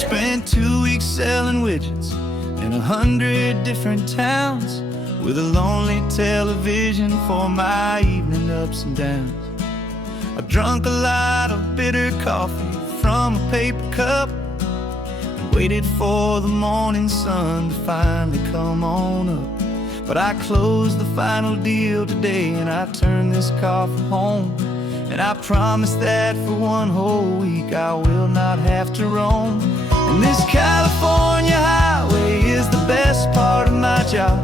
Spent 2 weeks selling widgets in 100 different towns, with a lonely television for my evening ups and downs. I drunk a lot of bitter coffee from a paper cup and waited for the morning sun to finally come on up. But I closed the final deal today and I turned this car from home. And I promise that for one whole week I will not have to roam. And this California highway is the best part of my job.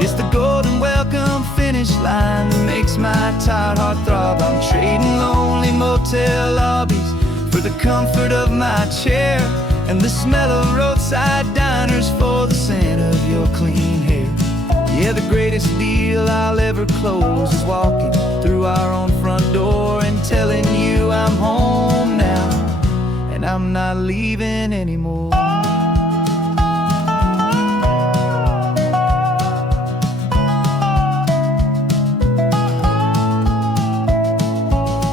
It's the golden welcome finish line that makes my tired heart throb. I'm trading lonely motel lobbies for the comfort of my chair and the smell of roadside diners for the scent of your clean hair. Yeah, the greatest deal I'll ever close is walking through our own front door and telling you I'm home now and I'm not leaving anymore.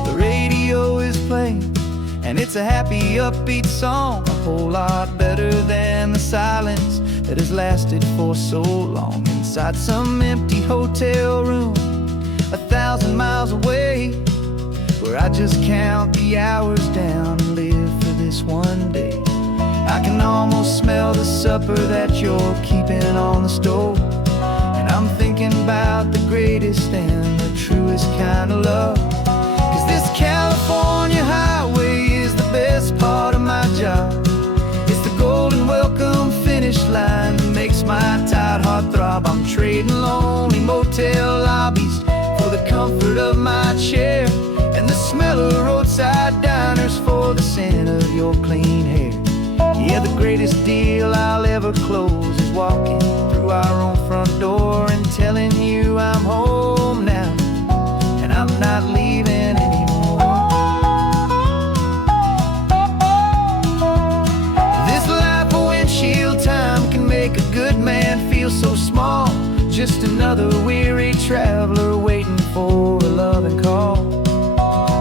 The radio is playing and it's a happy, upbeat song, a whole lot better than the silence that has lasted for so long. Inside some empty hotel room 1,000 miles away, where I just count the hours down and live for this one day. I can almost smell the supper that you're keeping on the stove, and I'm thinking about the greatest and the truest kind of love. 'Cause this California highway is the best part of my job. It's the golden welcome finish line that makes my tired heart throb. I'm trading lonely motel lobbies for the comfort of my chair and the smell of roadside diners for the scent of your clean hair. Yeah, the greatest deal I'll ever close is walking through our own front door and telling you I'm home now and I'm not leaving anymore. This life of windshield time can make a good man feel so small, just another weary traveler waiting for a loving call.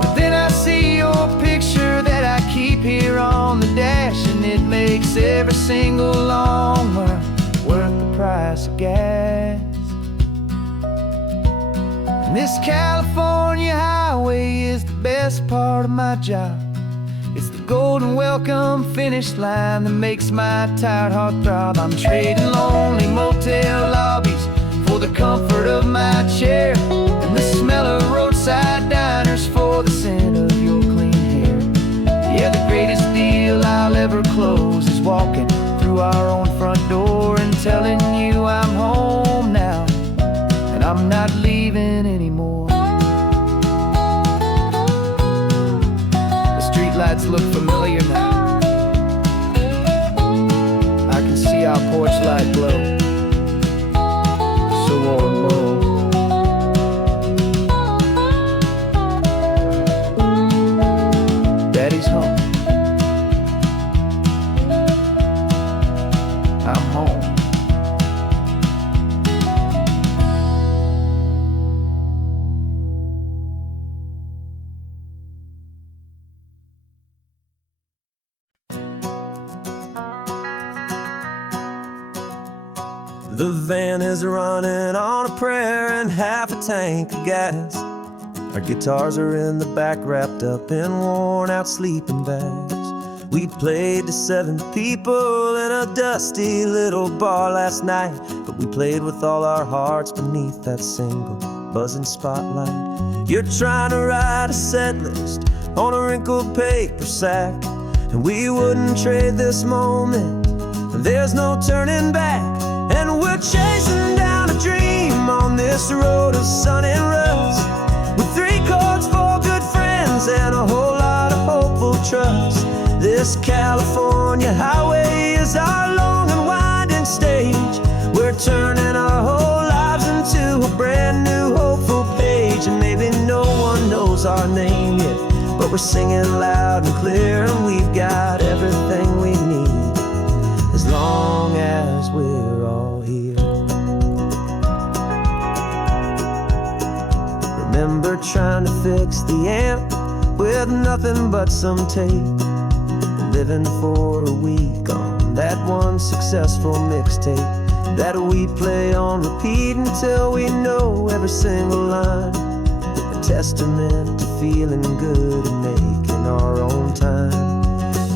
But then I see your picture that I keep here on the dash, and it makes every single long mile worth the price of gas. And this California highway is the best part of my job. It's the golden welcome finish line that makes my tired heart throb. I'm trading lonely motel lobbies for the comfort of my chair and the smell of roadside diners for the scent of your clean hair. Yeah, the greatest deal I'll ever close is walking through our own front door and telling you I'm home now and I'm not leaving anymore. The streetlights look familiar now. I can see our porch light glow, so warm, low. Daddy's home. I'm home. The van is running on a prayer and half a tank of gas. Our guitars are in the back, wrapped up in worn-out sleeping bags. We played to 7 people in a dusty little bar last night, but we played with all our hearts beneath that single buzzing spotlight. You're trying to write a set list on a wrinkled paper sack, and we wouldn't trade this moment. There's no turning back. And we're chasing down a dream on this road of sun and rust, with 3 chords for good friends and a whole lot of hopeful trust. This California highway is our long and winding stage. We're turning our whole lives into a brand new hopeful page. And maybe no one knows our name yet, but we're singing loud and clear, and we've got everything we need as long as we're all here. Remember trying to fix the amp with nothing but some tape, and living for a week on that one successful mixtape that we play on repeat until we know every single line. A testament to feeling good and making our own time.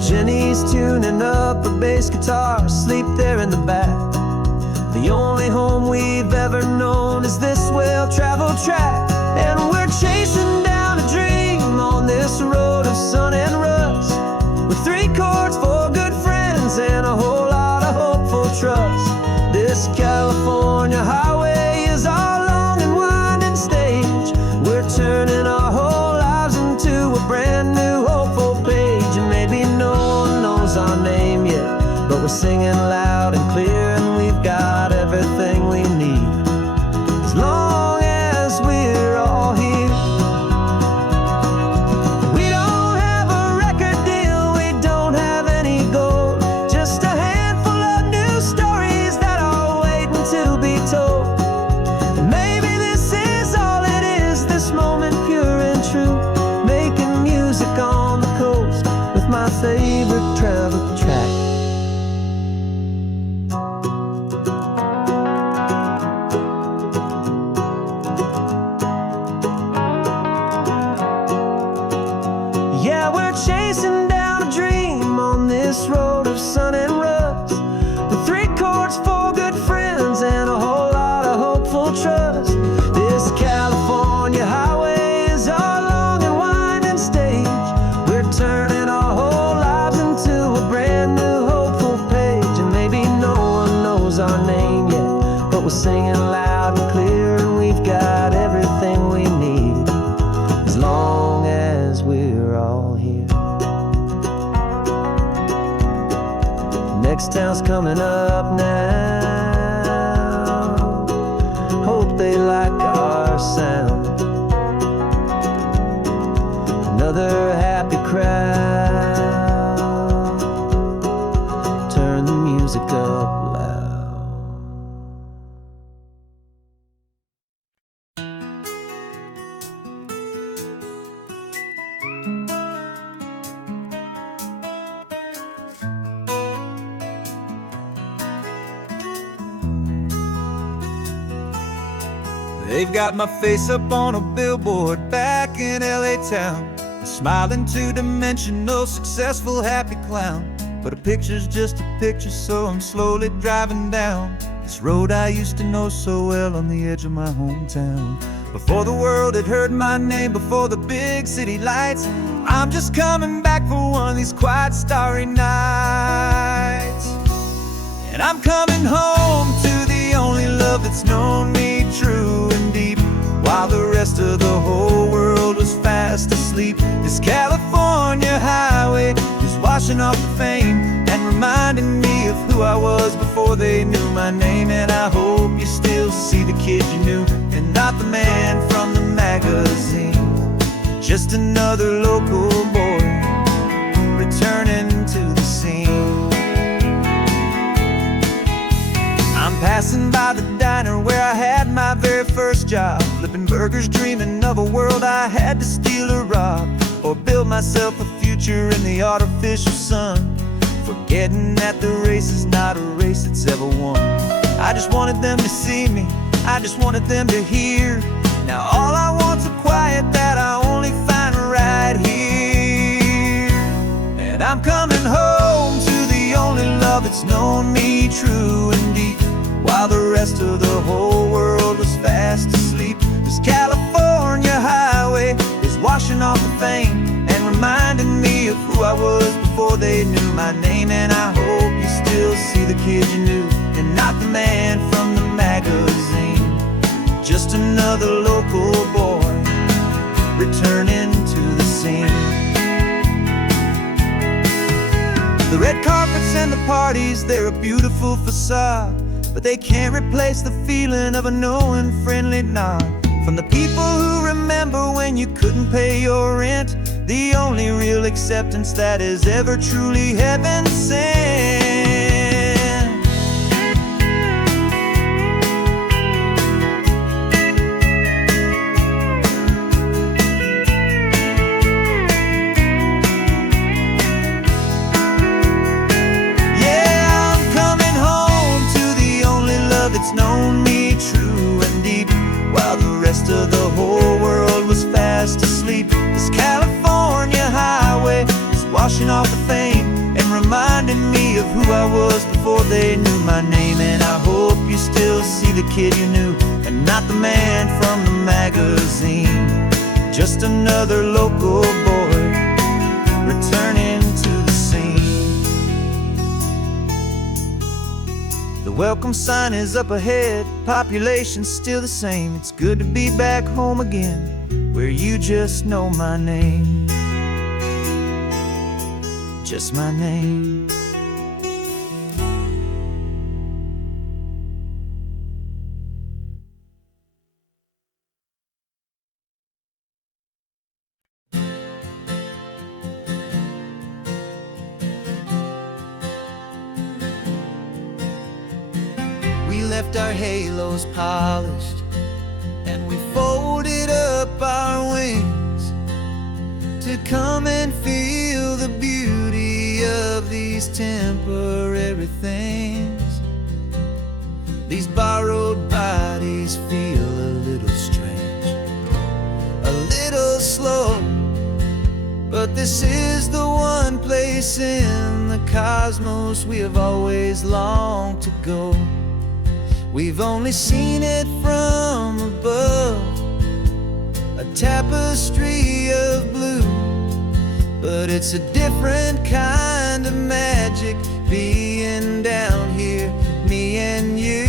Jenny's tuning up her bass guitar, asleep there in the back. The only home we've ever known is this well-traveled track. And we're chasing down a dream on this road of sun and rust, with 3 chords for good friends and a whole lot of hopeful trust. This California highway is our long and winding stage. We're turning our whole lives into a brand new hopeful page. And maybe no one knows our name yet, but we're singing loud and clear, and we've got everything we need as long as we're all here. We don't have a record deal, we don't have any gold, just a handful of new stories that are waiting to be told. And maybe this is all it is, this moment pure and true, making music on the coast with my favorite travel track. Yeah, we're chasing down a dream on this road of sun and rust, with 3 chords for good friends and a whole lot of hopeful trust. This California highway is our long and winding stage. We're turning our whole lives into a brand new hopeful page. And maybe no one knows our name yet, but we're singing loud and clear, and we've got everything we need as long as we're all here. Next town's coming up now, hope they like our sound. Another happy crowd, turn the music up loud. They've got my face up on a billboard back in LA town, smiling two-dimensional, successful, happy clown. But a picture's just a picture, so I'm slowly driving down this road I used to know so well on the edge of my hometown. Before the world had heard my name, before the big city lights, I'm just coming back for one of these quiet, starry nights. And I'm coming home to the only love that's known me true and deep, while the rest of the whole world was fast asleep. This California highway is washing off the fame and reminding me of who I was before they knew my name. And I hope you still see the kid you knew, and not the man from the magazine. Just another local boy returning to the scene. I'm passing by the diner where I had my very first job, flipping burgers, dreaming of a world I had to steal or rob, or build myself a future in the artificial sun, forgetting that the race is not a race that's ever won. I just wanted them to see me, I just wanted them to hear. Now all I want's a quiet that I only find right here. And I'm coming home to the only love that's known me true and deep, while the rest of the whole world was fast asleep. This California highway is washing off the fame and reminding me of who I was before they knew my name. And I hope you still see the kid you knew, and not the man from the magazine. Just another local boy returning to the scene. The red carpets and the parties, they're a beautiful facade, but they can't replace the feeling of a knowing, friendly nod from the people who remember when you couldn't pay your rent. The only real acceptance that is ever truly heaven sent. who I was before they knew my name. And I hope you still see the kid you knew, and not the man from the magazine. Just another local boy returning to the scene. The welcome sign is up ahead, population's still the same. It's good to be back home again, where you just know my name. Just my name. We left our halos polished, and we folded up our wings to come and feel the beauty of these temporary things. These borrowed bodies feel a little strange, a little slow, but this is the one place in the cosmos we have always longed to go. We've only seen it from above, a tapestry of blue, but it's a different kind of magic being down here, me and you.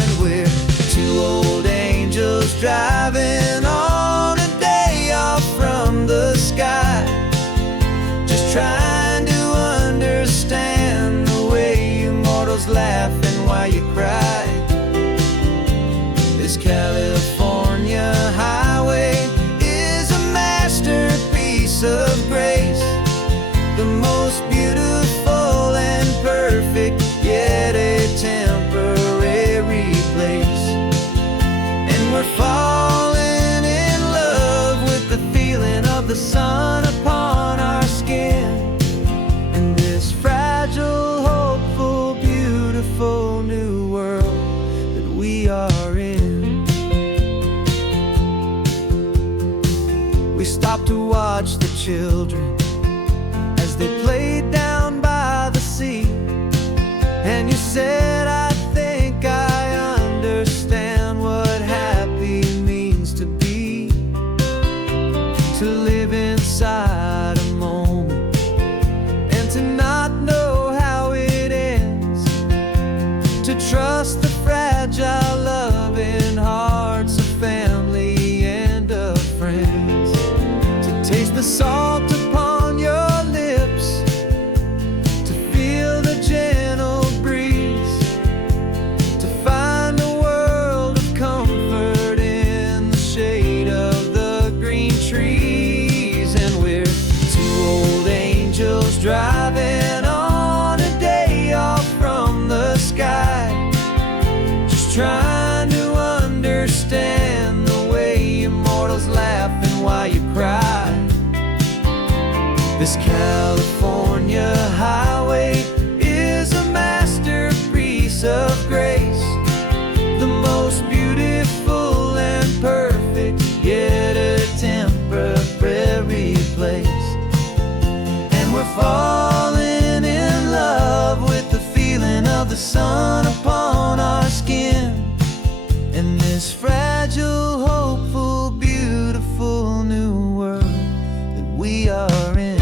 And we're two old angels driving on a day off from the sky, just trying to understand the way you mortals laugh and why you cry. This California highway is a masterpiece of grace, the most beautiful and perfect, yet a temporary place. And we're falling in love with the feeling of the sun upon our skin, in this fragile, hopeful, beautiful new world that we are in. We stopped to watch the children as they played down by the sea, and you said, I think I understand what happy means to be, to live inside a moment and to not know how it ends, to trust the fragile loving hearts of family and of friends, to taste the salt upon your lips, to feel the gentle breeze, to find a world of comfort in the shade of the green trees. And we're two old angels driving on a day off from the sky, just trying to understand the way you mortals laugh and why you cry. This California highway is a masterpiece of grace, the most beautiful and perfect, yet a temporary place. And we're falling in love with the feeling of the sun upon our skin, in this fragile, hopeful, beautiful new world that we are in.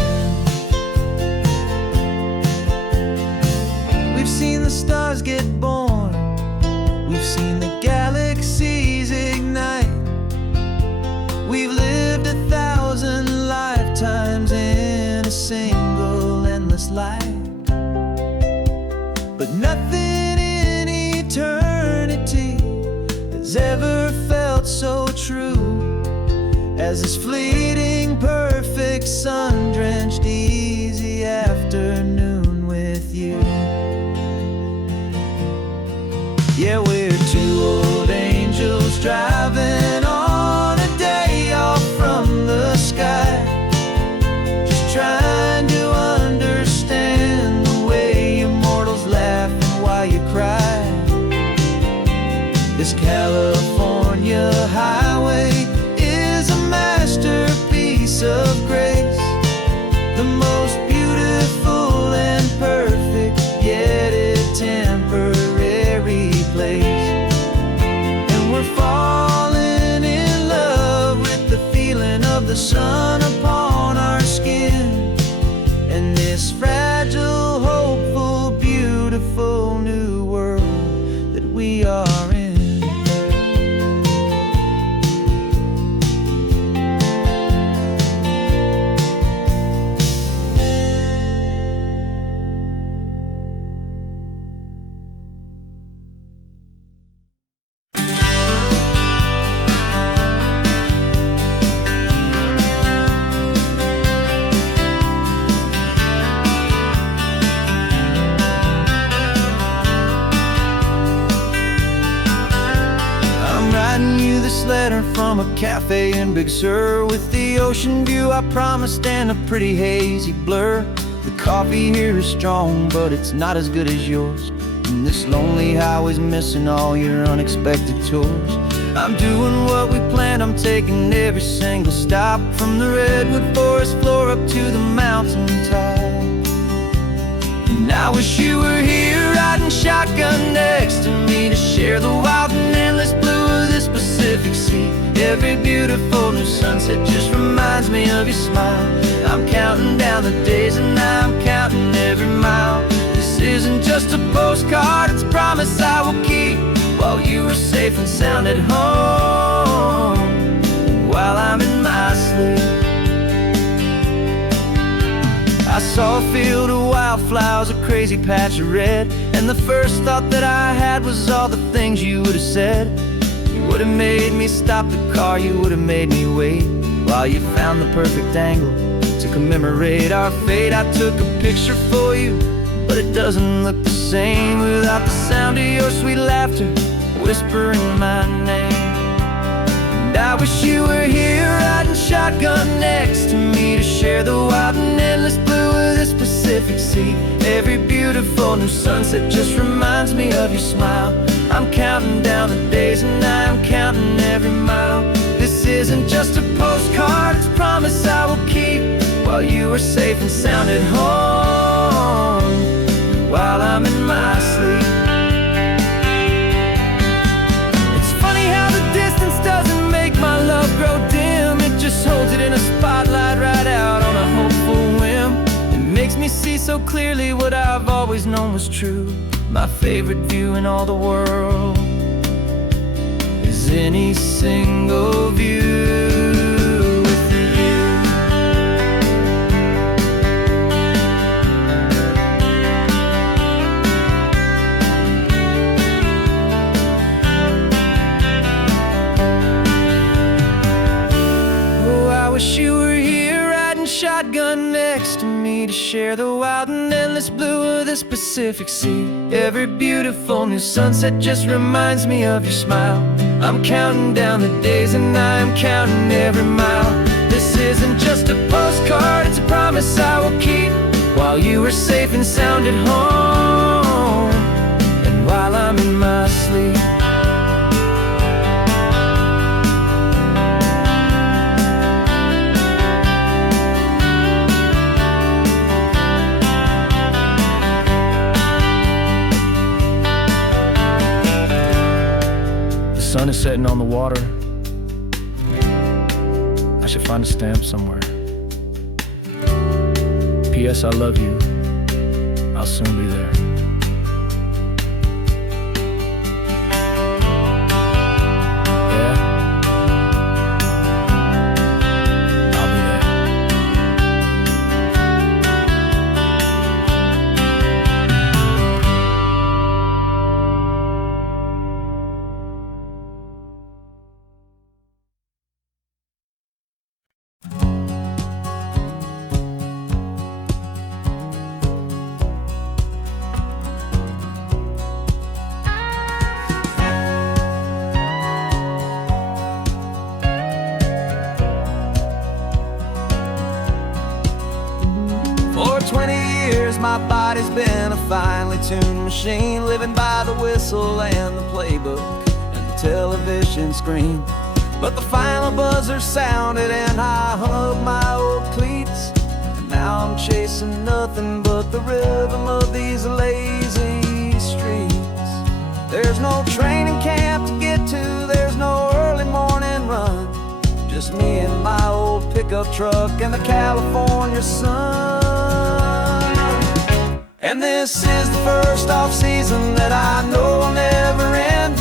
We've seen the stars get born, we've seen the galaxies ignite, we've lived 1,000 lifetimes in a single endless life, but nothing in eternity has ever felt so true as this fleeting, perfect, sun-drenched, easy afternoon with you. Yeah, we're two old angels driving on a day off from the sky, just trying to understand the way you mortals laugh and why you cry. This California highway is a masterpiece of grace, the most beautiful and perfect, this letter from a cafe in Big Sur, with the ocean view I promised and a pretty hazy blur. The coffee here is strong, but it's not as good as yours, and this lonely highway's missing all your unexpected tours. I'm doing what we planned, I'm taking every single stop, from the redwood forest floor up to the mountain top. And I wish you were here riding shotgun next to me, to share the wild and endless blue of this Pacific Sea. Every beautiful new sunset just reminds me of your smile. I'm counting down the days and I'm counting every mile. This isn't just a postcard, it's a promise I will keep, while you are safe and sound at home, while I'm in my sleep. I saw a field of wildflowers, a crazy patch of red, and the first thought that I had was all the things you would have said. You would have made me stop the car, you would have made me wait, while you found the perfect angle to commemorate our fate. I took a picture for you, but it doesn't look the same without the sound of your sweet laughter whispering my name. And I wish you were here riding shotgun next to me, to share the wild and endless blue of this Pacific Sea. Every beautiful new sunset just reminds me of your smile. I'm counting down the days and I'm counting every mile. This isn't just a postcard, it's a promise I will keep, while you are safe and sound at home, while I'm in my sleep. It's funny how the distance doesn't make my love grow dim, it just holds it in a spotlight right out on a hopeful whim. It makes me see so clearly what I've always known was true. My favorite view in all the world is any single view. You were here riding shotgun next to me, to share the wild and endless blue of this Pacific Sea. Every beautiful new sunset just reminds me of your smile. I'm counting down the days and I'm counting every mile. This isn't just a postcard, it's a promise I will keep, while you are safe and sound at home, and while I'm in my sleep. The sun is setting on the water. I should find a stamp somewhere. P.S. I love you. I'll soon be there. Yeah? I'll be there. For 20 years my body's been a finely tuned machine, living by the whistle and the playbook and the television screen. But the final buzzer sounded and I hung up my old cleats, and now I'm chasing nothing but the rhythm of these lazy streets. There's no training camp to get to, there's no early morning run, just me and my old pickup truck and the California sun. And this is the first off-season that I know will never end,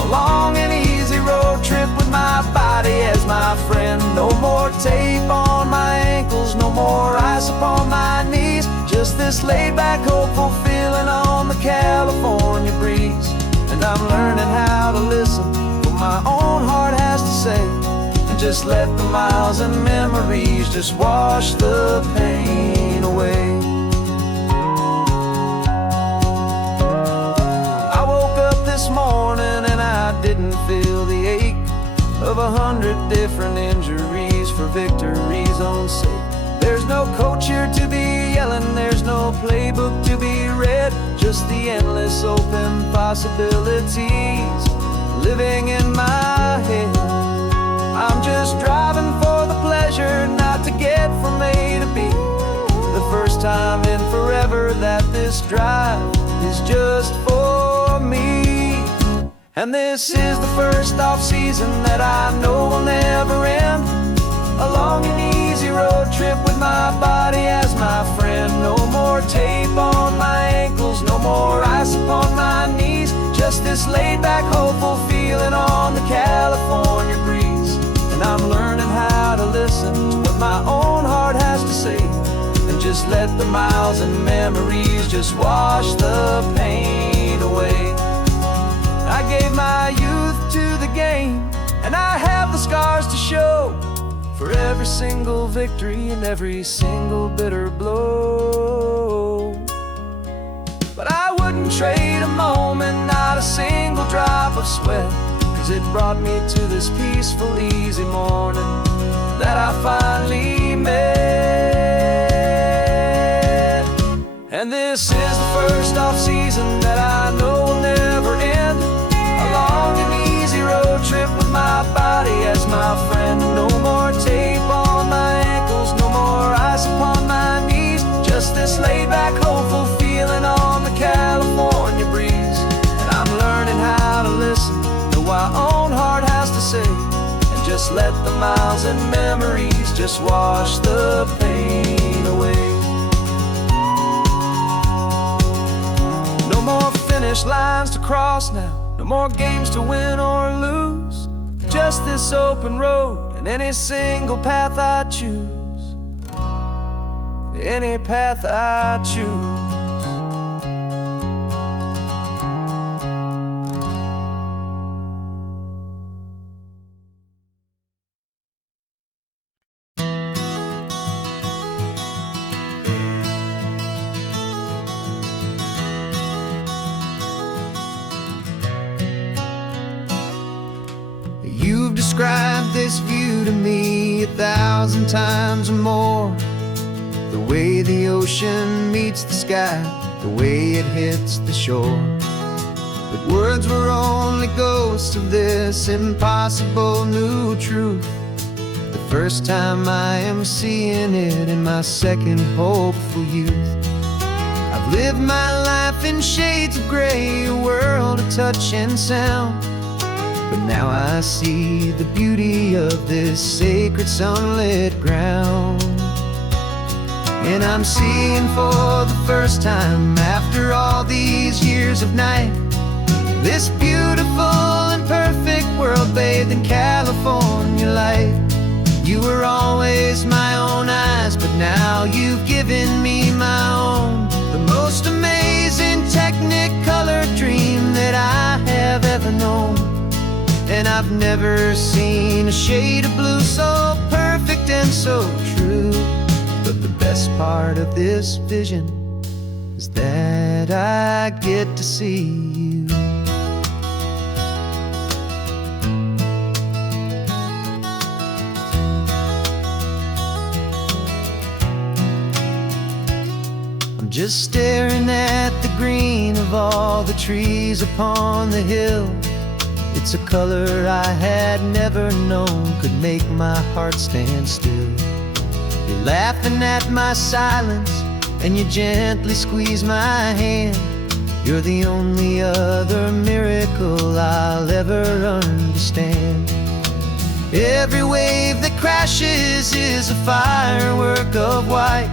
a long and easy road trip with my body as my friend. No more tape on my ankles, no more ice upon my knees, just this laid-back, hopeful feeling on the California breeze. And I'm learning how to listen to what my own heart has to say, and just let the miles and memories just wash the pain away. I woke up this morning and I didn't feel the ache, of 100 different injuries for victory's own sake. There's no coach here to be yelling, there's no playbook to be read, just the endless open possibilities living in my head. I'm just driving for the pleasure, not to get from A to B. The first time in forever that this drive is just for me. And this is the first off-season that I know will never end. A long and easy road trip with my body as my friend. No more tape on my ankles, no more ice upon my knees. Just this laid-back, hopeful feeling on the California breeze. And I'm learning how to listen to what my own heart has to say, and just let the miles and memories just wash the pain away. I gave my youth to the game, and I have the scars to show for every single victory and every single bitter blow. But I wouldn't trade a moment, not a single drop of sweat, 'cause it brought me to this peaceful, easy morning that I finally met. And this is the first off-season that I know will never end. A long and easy road trip with my body as my friend. No more tape on my ankles, no more ice upon my knees. Just this laid-back, hopeful feeling on the California breeze. And I'm learning how to listen to what my own heart has to say, and just let the miles and memories just wash the pain away. No more finish lines to cross now, no more games to win or lose. Just this open road and any single path I choose. Any path I choose. You've described this view to me 1,000 times or more. The way the ocean meets the sky, the way it hits the shore. But words were only ghosts of this impossible new truth. The first time I am seeing it in my second hopeful youth. I've lived my life in shades of gray, a world of touch and sound. But now I see the beauty of this sacred sunlit ground. And I'm seeing for the first time, after all these years of night, this beautiful and perfect world bathed in California light. You were always my own eyes, but now you've given me my own. The most amazing technicolor dream that I have ever known. And I've never seen a shade of blue so perfect and so true. But the best part of this vision is that I get to see you. I'm just staring at the green of all the trees upon the hill. It's a color I had never known could make my heart stand still. You're laughing at my silence, and you gently squeeze my hand. You're the only other miracle I'll ever understand. Every wave that crashes is a firework of white.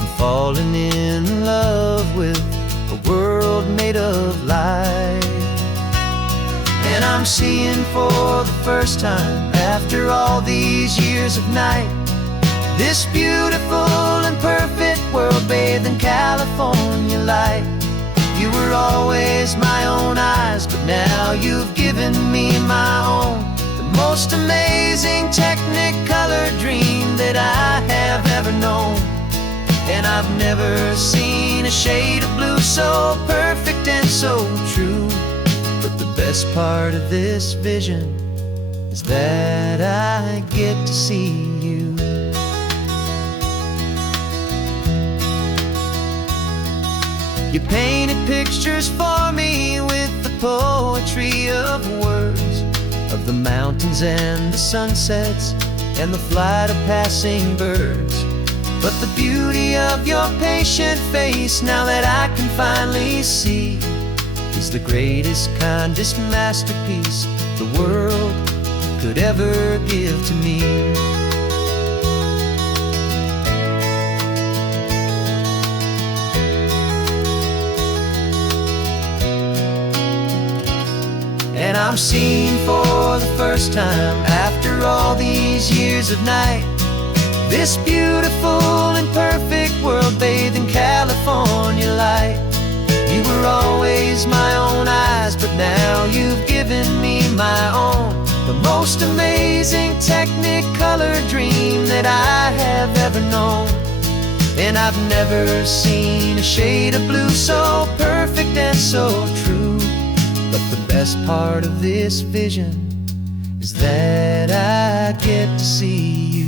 I'm falling in love with a world made of light. And I'm seeing for the first time, after all these years of night, this beautiful and perfect world bathed in California light. You were always my own eyes, but now you've given me my own. The most amazing technicolor dream that I have ever known. And I've never seen a shade of blue so perfect and so true. But the best part of this vision is that I get to see you. You painted pictures for me with the poetry of words, of the mountains and the sunsets and the flight of passing birds. But the beauty of your patient face, now that I can finally see, is the greatest, kindest masterpiece the world could ever give to me. And I'm seeing for the first time, after all these years of night, this beautiful and perfect world bathed in California light. You were always my own eyes, but now you've given me my own, the most amazing Technicolor dream that I have ever known. And I've never seen a shade of blue so perfect and so true. But the best part of this vision is that I get to see you.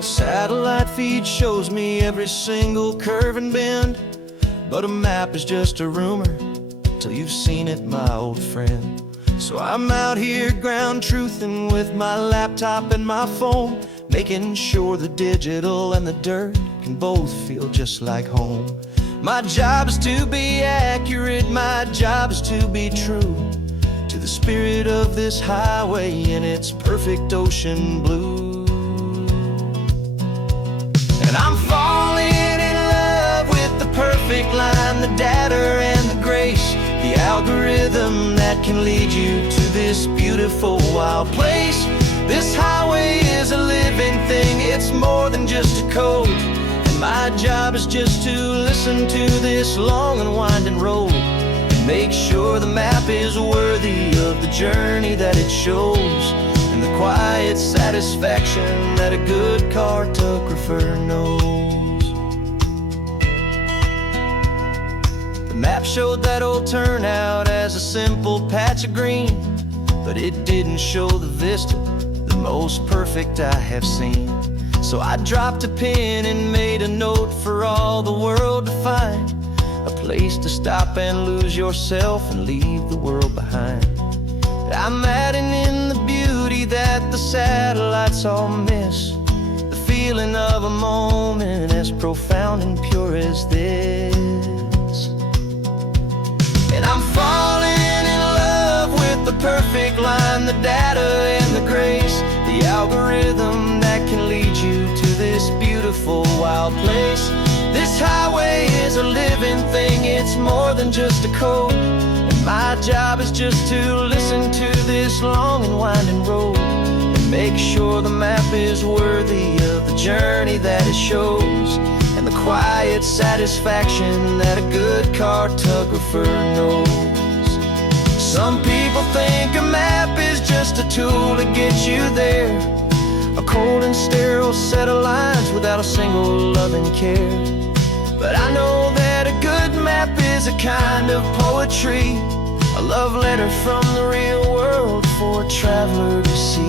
Satellite feed shows me every single curve and bend, but a map is just a rumor till you've seen it, my old friend. So I'm out here ground truthing with my laptop and my phone, making sure the digital and the dirt can both feel just like home. My job is to be accurate, my job is to be true to the spirit of this highway in its perfect ocean blue. And I'm falling in love with the perfect line, the data and the grace, the algorithm that can lead you to this beautiful wild place. This highway is a living thing, it's more than just a code. And my job is just to listen to this long and winding road and make sure the map is worthy of the journey that it shows, and the quiet satisfaction that a good cartographer knows. The map showed that old turnout as a simple patch of green, but it didn't show the vista, the most perfect I have seen. So I dropped a pin and made a note for all the world to find, a place to stop and lose yourself and leave the world behind. I'm adding in the beauty that the satellites all miss, the feeling of a moment as profound and pure as this. And I'm falling in love with the perfect line, the data and the grace, the algorithm that can lead you to this beautiful wild place. This highway is a living thing, it's more than just a code. My job is just to listen to this long and winding road and make sure the map is worthy of the journey that it shows, and the quiet satisfaction that a good cartographer knows. Some people think a map is just a tool to get you there, a cold and sterile set of lines without a single loving care. But I know that a good map is a kind of poetry, a love letter from the real world for a traveler to see.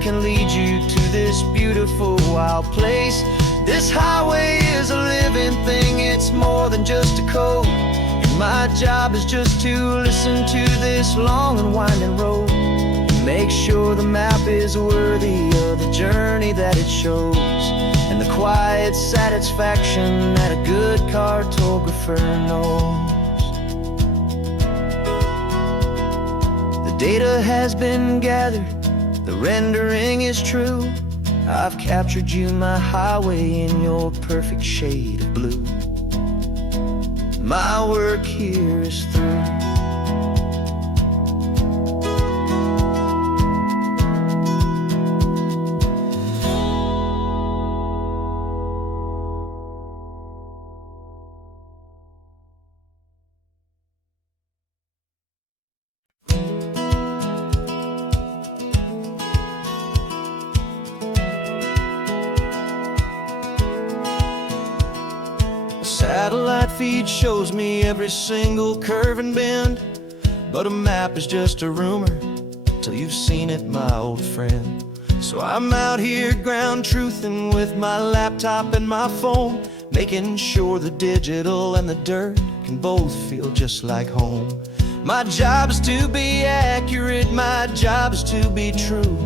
Can lead you to this beautiful wild place. This highway is a living thing, it's more than just a code. And my job is just to listen to this long and winding road, Make sure the map is worthy of the journey that it shows, and the quiet satisfaction that a good cartographer knows. The data has been gathered, the rendering is true. I've captured you, my highway, in your perfect shade of blue. My work here is through. Satellite feed shows me every single curve and bend, but a map is just a rumor till you've seen it, my old friend. So I'm out here ground truthing with my laptop and my phone, making sure the digital and the dirt can both feel just like home. My job is to be accurate, my job is to be true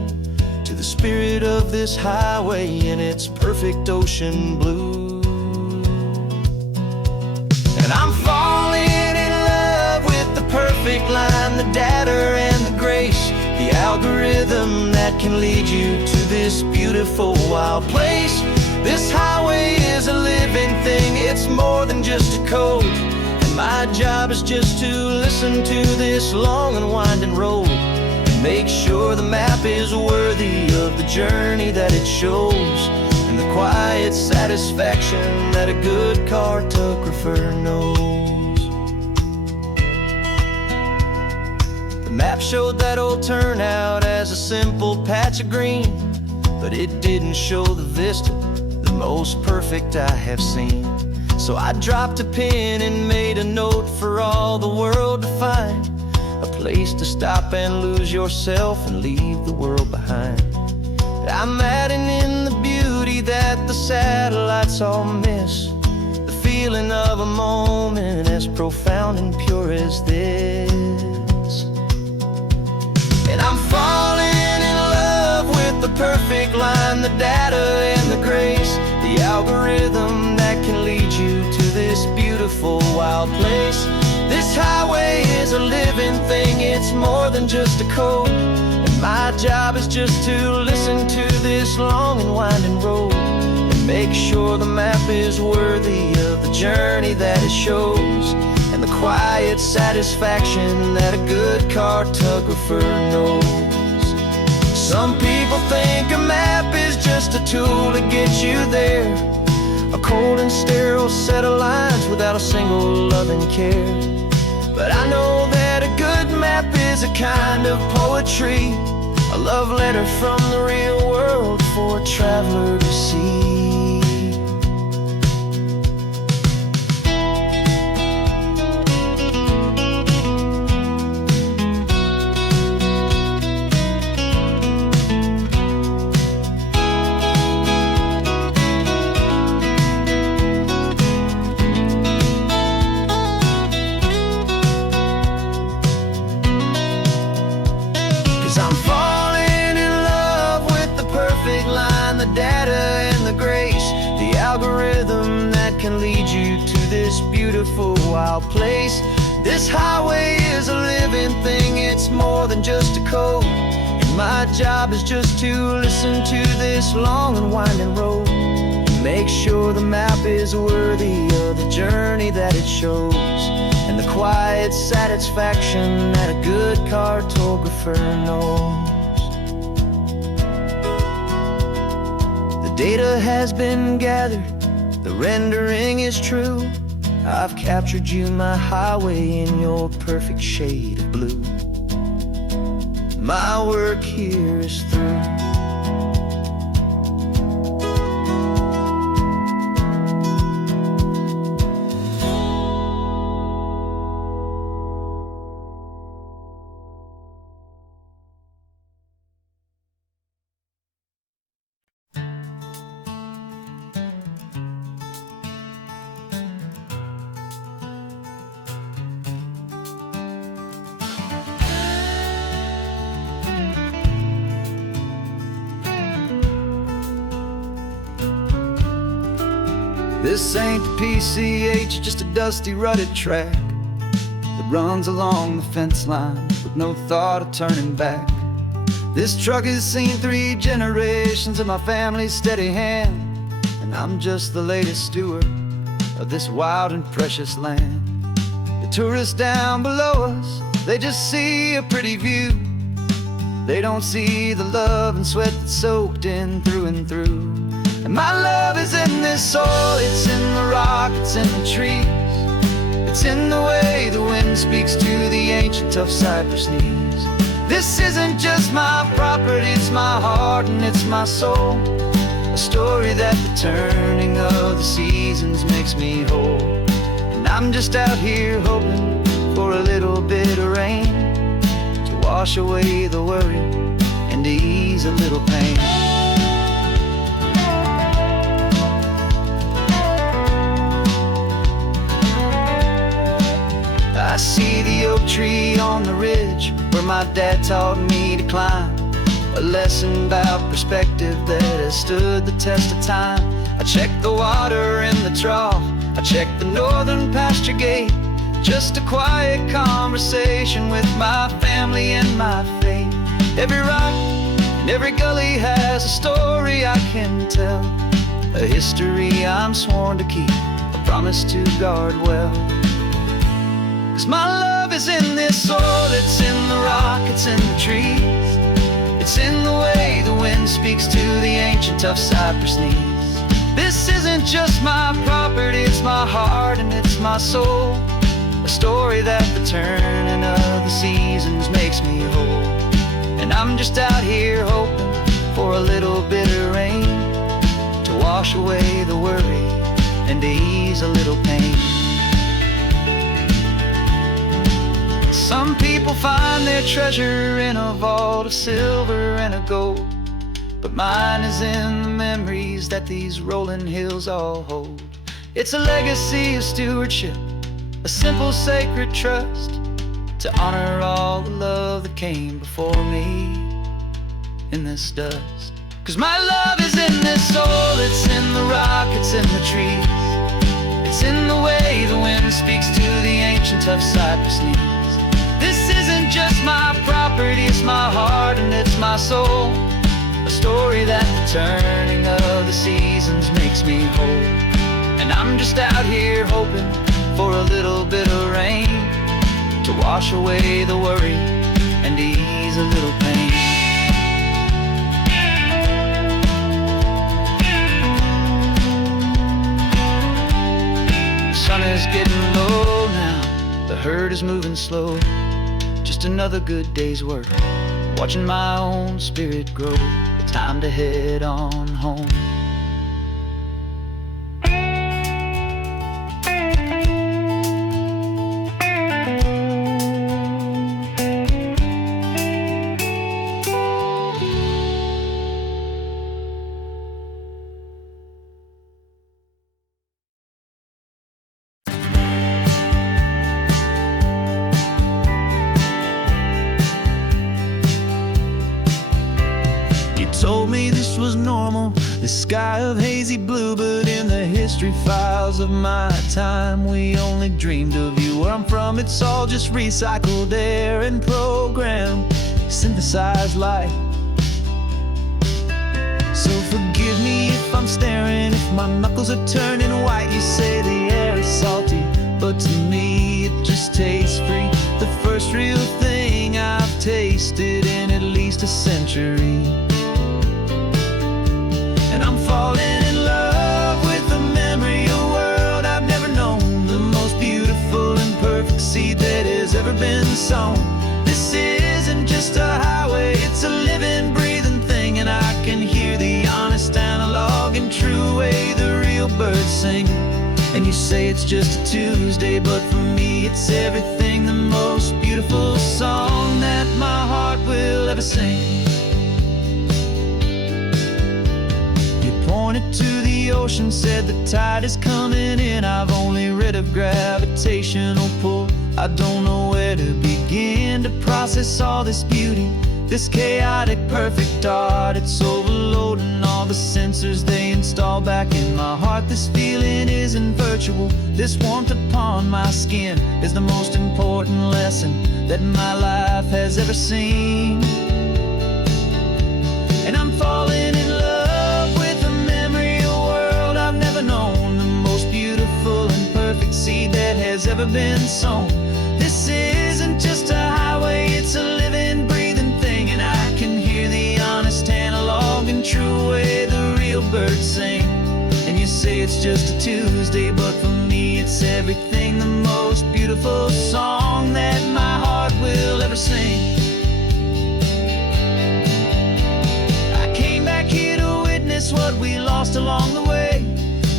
to the spirit of this highway in its perfect ocean blue. I'm falling in love with the perfect line, the data and the grace, the algorithm that can lead you to this beautiful wild place. This highway is a living thing, it's more than just a code, and my job is just to listen to this long and winding road and make sure the map is worthy of the journey that it shows, and the quiet satisfaction that a good cartographer knows. The map showed that old turnout as a simple patch of green, but it didn't show the vista, the most perfect I have seen. So I dropped a pin and made a note for all the world to find, a place to stop and lose yourself and leave the world behind. I'm adding in the beauty that the satellites all miss, the feeling of a moment as profound and pure as this. And I'm falling in love with the perfect line, the data and the grace, the algorithm that can lead you to this beautiful wild place. This highway is a living thing, it's more than just a code, and my job is just to listen to this long and winding road and make sure the map is worthy of the journey that it shows, and the quiet satisfaction that a good cartographer knows. Some people think a map is just a tool to get you there, a cold and sterile set of lines without a single loving care. But I know that a good map is a kind of poetry, a love letter from the real world for a traveler to see. I'm falling in love with the perfect line, the data and the grace, the algorithm that can lead you to this beautiful wild place. This highway is a living thing, it's more than just a code, and my job is just to listen to this long and winding road and make sure the map is worthy of the journey that it shows, and the quiet satisfaction that a good cartographer knows. The data has been gathered, the rendering is true. I've captured you, my highway, in your perfect shade of blue. My work here is through. This ain't the PCH, just a dusty rutted track that runs along the fence line with no thought of turning back. This truck has seen 3 generations of my family's steady hand, and I'm just the latest steward of this wild and precious land. The tourists down below us, they just see a pretty view. They don't see the love and sweat that's soaked in through and through. And my love is in this soil, it's in the rock, it's in the trees. It's in the way the wind speaks to the ancient tough cypress knees. This isn't just my property, it's my heart and it's my soul. A story that the turning of the seasons makes me whole. And I'm just out here hoping for a little bit of rain to wash away the worry and to ease a little pain. I see the oak tree on the ridge where my dad taught me to climb. A lesson about perspective that has stood the test of time. I check the water in the trough, I check the northern pasture gate. Just a quiet conversation with my family and my faith. Every rock and every gully has a story I can tell, a history I'm sworn to keep, a promise to guard well. 'Cause my love is in this soil, it's in the rock, it's in the trees. It's in the way the wind speaks to the ancient tough cypress knees. This isn't just my property, it's my heart and it's my soul. A story that the turning of the seasons makes me whole. And I'm just out here hoping for a little bit of rain to wash away the worry and to ease a little pain. Some people find their treasure in a vault of silver and of gold, but mine is in the memories that these rolling hills all hold. It's a legacy of stewardship, a simple sacred trust, to honor all the love that came before me in this dust. 'Cause my love is in this soil, it's in the rock, it's in the trees. It's in the way the wind speaks to the ancient tough cypress knees. This isn't just my property, it's my heart and it's my soul. A story that the turning of the seasons makes me whole. And I'm just out here hoping for a little bit of rain to wash away the worry and ease a little pain. The sun is getting low now, the herd is moving slow. Just another good day's work, watching my own spirit grow. Time to head on home. Told me this was normal, this sky of hazy blue, but in the history files of my time, we only dreamed of you. Where I'm from, it's all just recycled air and programmed, synthesized light. So forgive me if I'm staring, if my knuckles are turning white. You say the air is salty, but to me it just tastes free. The first real thing I've tasted in at least a century. I'm falling in love with the memory of a world I've never known, the most beautiful and perfect seed that has ever been sown. This isn't just a highway, it's a living, breathing thing, and I can hear the honest analog and true way the real birds sing. And you say it's just a Tuesday, but for me it's everything, the most beautiful song that my heart will ever sing. Pointed to the ocean, said the tide is coming in. I've only read of gravitational pull, I don't know where to begin to process all this beauty, This chaotic, perfect art, it's overloading all the sensors they install back in my heart. This feeling isn't virtual. This warmth upon my skin is the most important lesson that my life has ever seen. And I'm falling in love with the memory of a world I've never known, the most beautiful and perfect seed that has ever been sown. This isn't just a highway, it's a living, breathing thing, and I can hear the honest analog and true way the real birds sing. And you say it's just a Tuesday, but for me it's everything, the most beautiful song that my heart will ever sing. I came back here to witness what we lost along the way,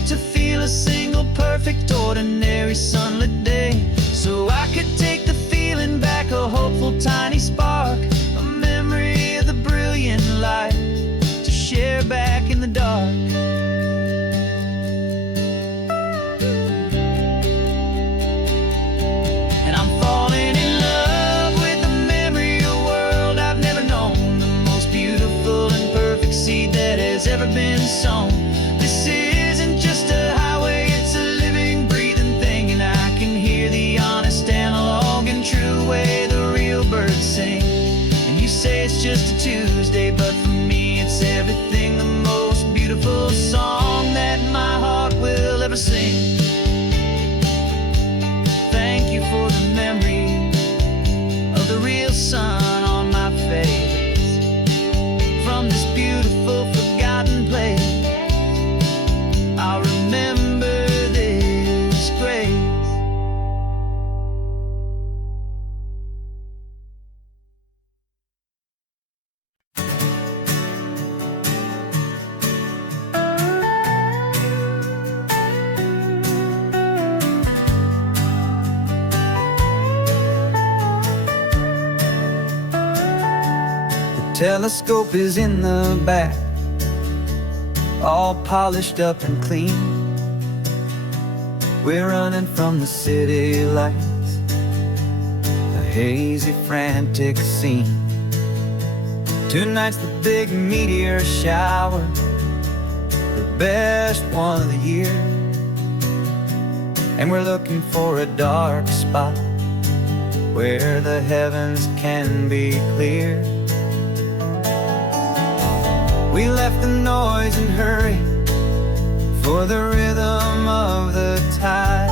to feel a single perfect ordinary sunlit day, so I could take the feeling back, a hopeful tiny spark, a memory of the brilliant light to share back in the dark. And I'm falling in love with the memory of a world I've never known, the most beautiful and perfect seed that has ever been sown. This isn't just a highway, it's a living, breathing thing, and I can hear the honest analog and true way the real birds sing. And you say it's just a Tuesday, but for me it's everything, the most beautiful song that my heart will ever sing. Thank you for the memory of the real sun on my face, from this beautiful forgotten place. I'll remember this grace. Telescope is in the back, all polished up and clean. We're running from the city lights, a hazy, frantic scene. Tonight's the big meteor shower, the best one of the year, and we're looking for a dark spot where the heavens can be clear. We left the noise and hurry for the rhythm of the tide,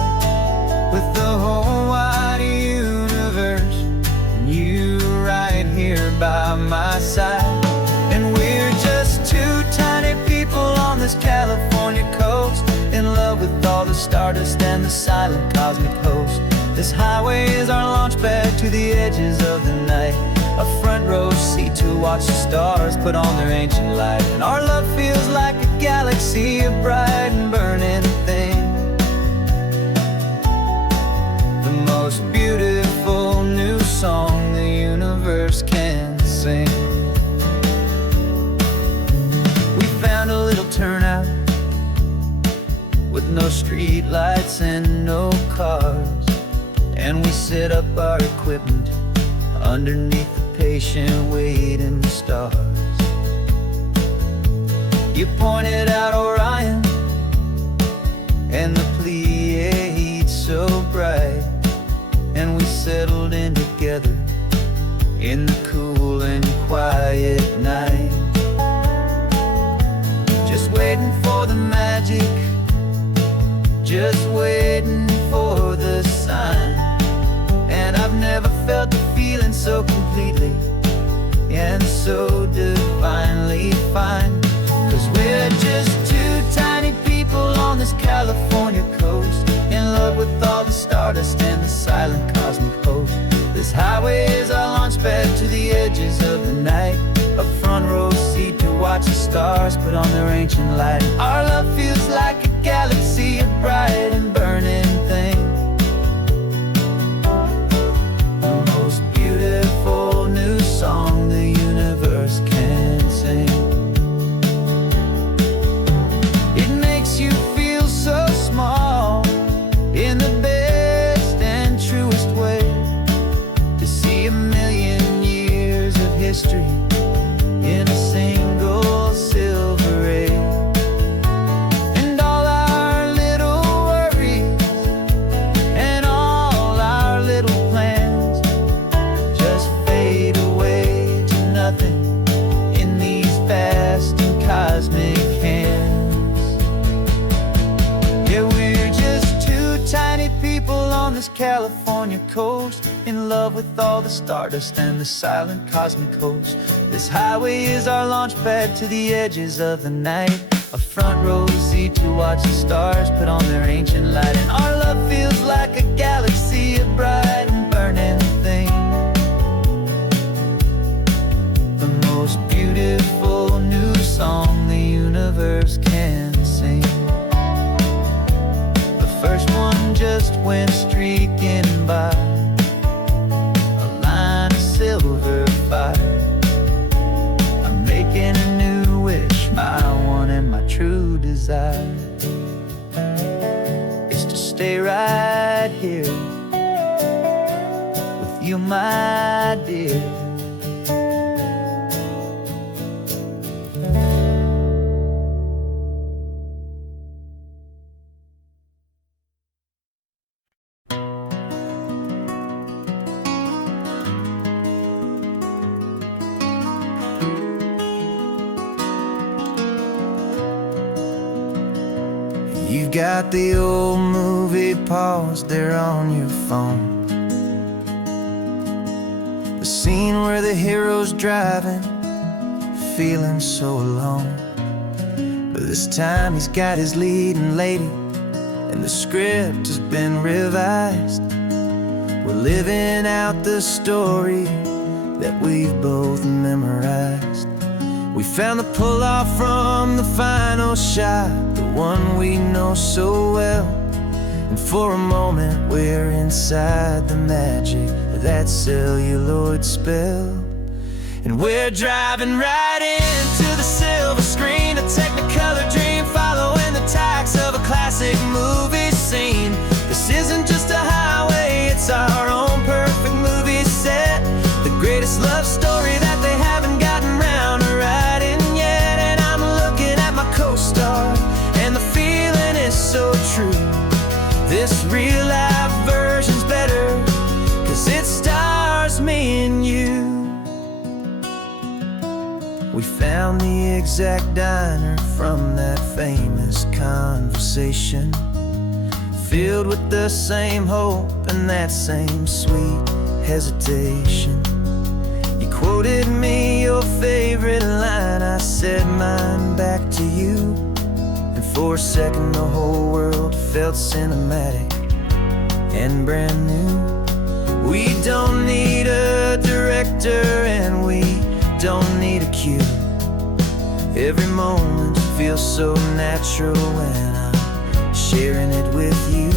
with the whole wide universe and you right here by my side. And we're just two tiny people on this California coast, in love with all the stardust and the silent cosmic host. This highway is our launch pad to the edges of the night, a front row seat to watch the stars put on their ancient light. And our love feels like a galaxy, a bright and burning thing, the most beautiful new song the universe can sing. We found a little turnout with no street lights and no cars, and we set up our equipment underneath the patient waiting stars. You pointed out Orion and the Pleiades so bright, and we settled in together in the cool and quiet night, just waiting for the magic, just waiting for the sign. And I've never felt the feeling so completely and so divinely fine, 'cause we're just two tiny people on this California coast, in love with all the stardust and the silent cosmic host. This highway is our launch pad to the edges of the night, a front row seat to watch the stars put on their ancient light. Our love feels like a galaxy, a bright and burning thing, the most beautiful new song the universe can sing. It makes you feel so small in the best and truest way, to see a million years of history this California coast, in love with all the stardust and the silent cosmic host. This highway is our launch pad to the edges of the night, a front row seat to watch the stars put on their ancient light. And our love feels like a galaxy of bright and burning things, the most beautiful new song the universe can sing. The first one just went streaking by, a line of silver fire. I'm making a new wish, my one and my true desire is to stay right here with you, my dear. You've got the old movie paused there on your phone, the scene where the hero's driving, feeling so alone. But this time he's got his leading lady, and the script has been revised. We're living out the story that we've both memorized. We found the pull-off from the final shot, the one we know so well. And for a moment we're inside the magic of that celluloid spell. And we're driving right into the silver screen, a Technicolor dream, following the tacks of a classic movie scene. This isn't just a highway, it's our own perfect movie set, the greatest love story that they haven't gotten round to writing yet. And I'm looking at my co-star, and the feeling is so true. This real life version's better, 'cause it stars me and you. We found the exact diner from that famous conversation, filled with the same hope and that same sweet hesitation. You quoted me your favorite line, I said mine back to you. And for a second the whole world felt cinematic and brand new. We don't need a director and we don't need a cue. Every moment feels so natural when I'm sharing it with you.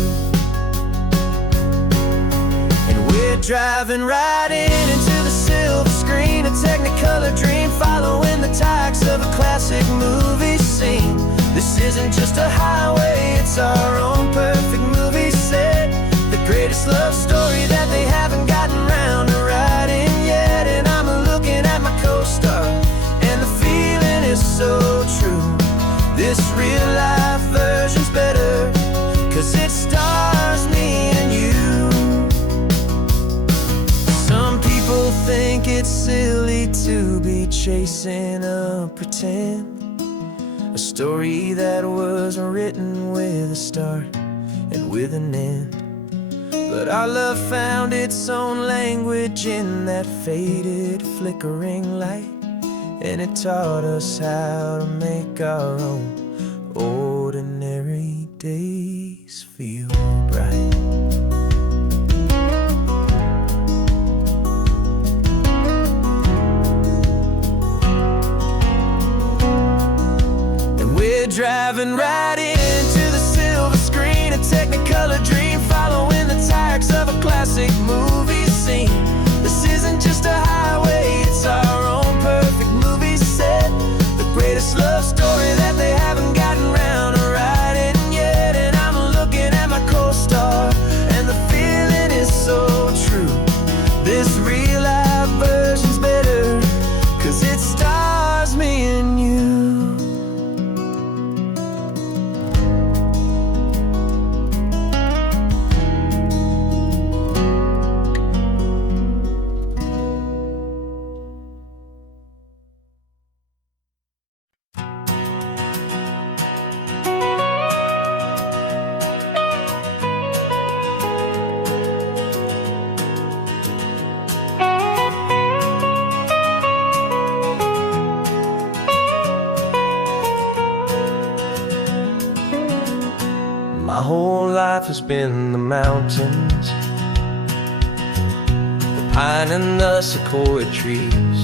And we're driving right into the silver screen, a Technicolor dream, following the tacks of a classic movie scene. This isn't just a highway, it's our own perfect movie set, the greatest love story that they haven't gotten round to writing yet. And I'm looking at my co-star, and the feeling is so true. This real life version's better, 'cause it stars me and you. Some people think it's silly to be chasing a pretend, a story that was written with a start and with an end. But our love found its own language in that faded, flickering light, and it taught us how to make our own ordinary days feel bright. And we're driving right into the silver screen, a Technicolor dream, following the tacks of a classic movie scene. This isn't just a highway, it's our own perfect movie set, the greatest love story that they haven't gotten round to writing yet. And I'm looking at my co-star, whole life has been the mountains, the pine and the sequoia trees,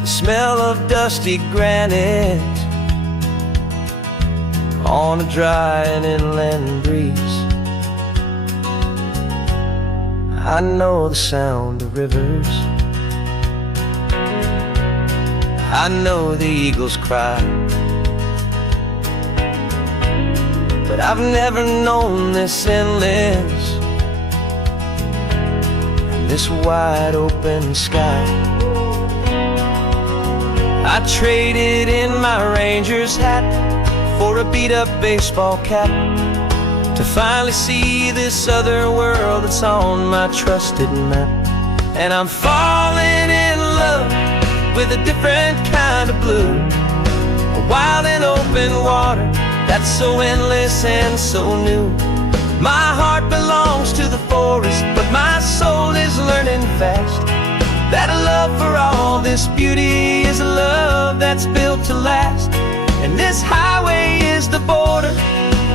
the smell of dusty granite on a dry and inland breeze. I know the sound of rivers, I know the eagles cry, but I've never known this endless, this wide open sky. I traded in my Ranger's hat for a beat-up baseball cap to finally see this other world that's on my trusted map. And I'm falling in love with a different kind of blue, a wild and open water that's so endless and so new. My heart belongs to the forest, but my soul is learning fast that a love for all this beauty is a love that's built to last. And this highway is the border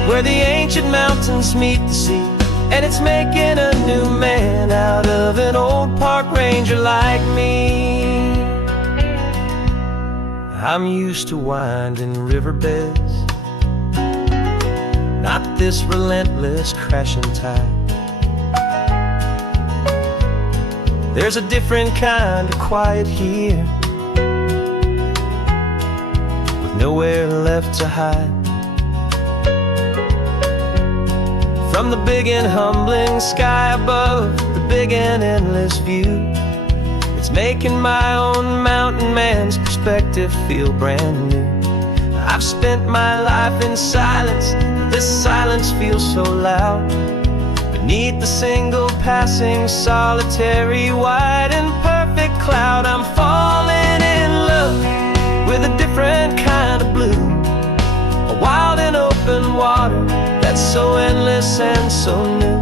where the ancient mountains meet the sea, and it's making a new man out of an old park ranger like me. I'm used to winding riverbeds, not this relentless crashing tide. There's a different kind of quiet here, with nowhere left to hide. From the big and humbling sky above, the big and endless view, it's making my own mountain man's perspective feel brand new. I've spent my life in silence, this silence feels so loud. Beneath the single passing solitary white and perfect cloud, I'm falling in love with a different kind of blue, a wild and open water that's so endless and so new.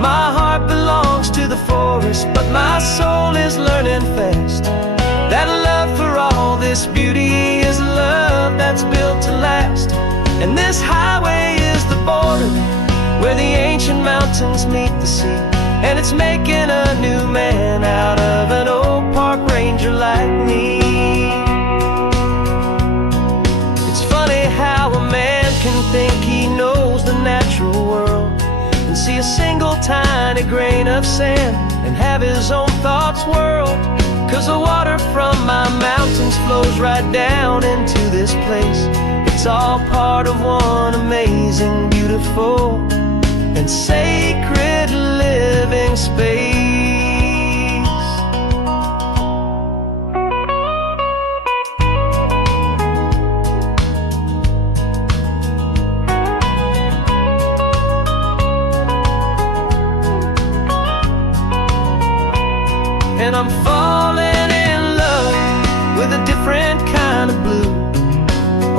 My heart belongs to the forest, but my soul is learning fast that a love for all this beauty is a love that's built to last. And this highway is the border where the ancient mountains meet the sea, and it's making a new man out of an old park ranger like me. It's funny how a man can think he knows the natural world and see a single tiny grain of sand and have his own thoughts whirled. 'Cause the water from my mountains flows right down into this place. It's all part of one amazing, beautiful, and sacred living space. And I'm falling in love with a different kind of blue,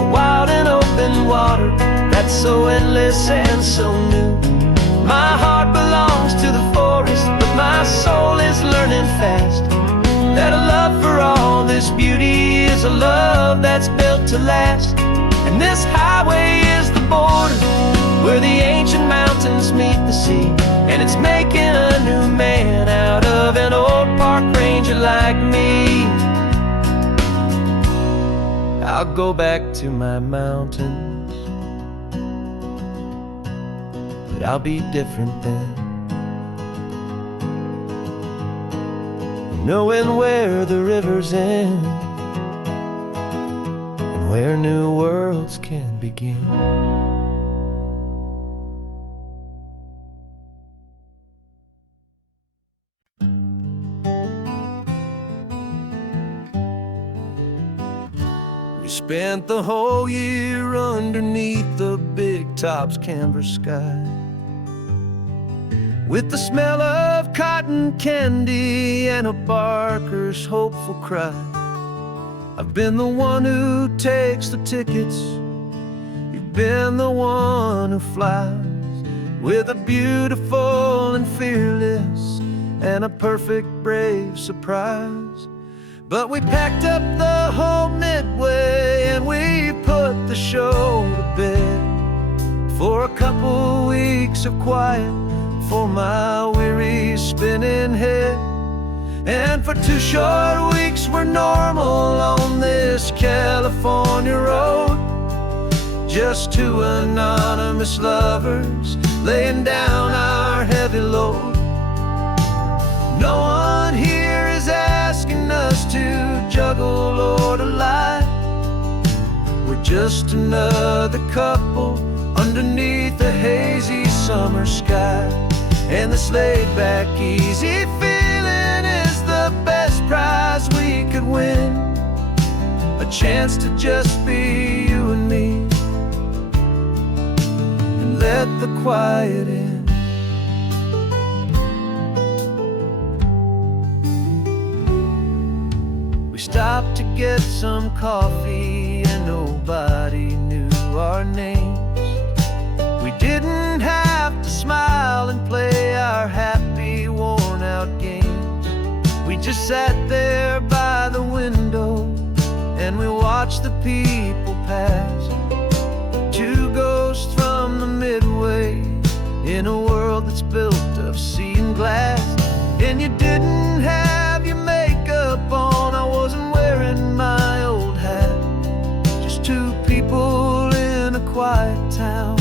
a wild and open water that's so endless and so new. My heart belongs to the forest, but my soul is learning fast that a love for all this beauty is a love that's built to last. And this highway is the border where the ancient mountains meet the sea, and it's making a new man out of an old park ranger like me. I'll go back to my mountains, but I'll be different then, knowing where the rivers end and where new worlds can begin. We spent the whole year underneath the big top's canvas sky, with the smell of cotton candy and a barker's hopeful cry. I've been the one who takes the tickets, you've been the one who flies, with a beautiful and fearless and a perfect brave surprise. But we packed up the whole Midway and we put the show to bed for a couple weeks of quiet for my weary spinning head. And for 2 short weeks we're normal on this California road, just 2 anonymous lovers laying down our heavy load. No one here is asking us to juggle or to lie. We're just another couple underneath a hazy summer sky. And this laid-back, easy feeling is the best prize we could win, a chance to just be you and me, and let the quiet in. We stopped to get some coffee and nobody knew our names. We didn't have to smile and play our happy, worn-out games. We just sat there by the window and we watched the people pass. 2 ghosts from the Midway in a world that's built of sea and glass. And you didn't have your makeup on, I wasn't wearing my old hat. Just 2 people in a quiet town,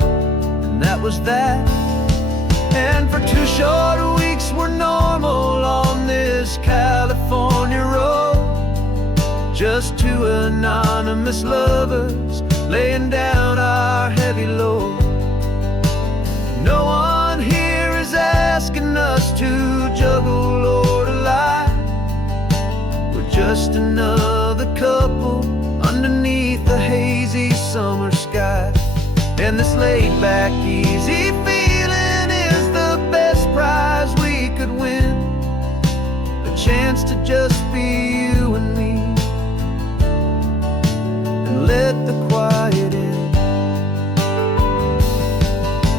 and that was that. And for 2 short weeks we're normal on this California road, just 2 anonymous lovers laying down our heavy load. No one here is asking us to juggle or to lie. We're just another couple underneath the hazy summer sky. And this laid-back, easy feeling is the best prize we could win, a chance to just be you and me, and let the quiet in.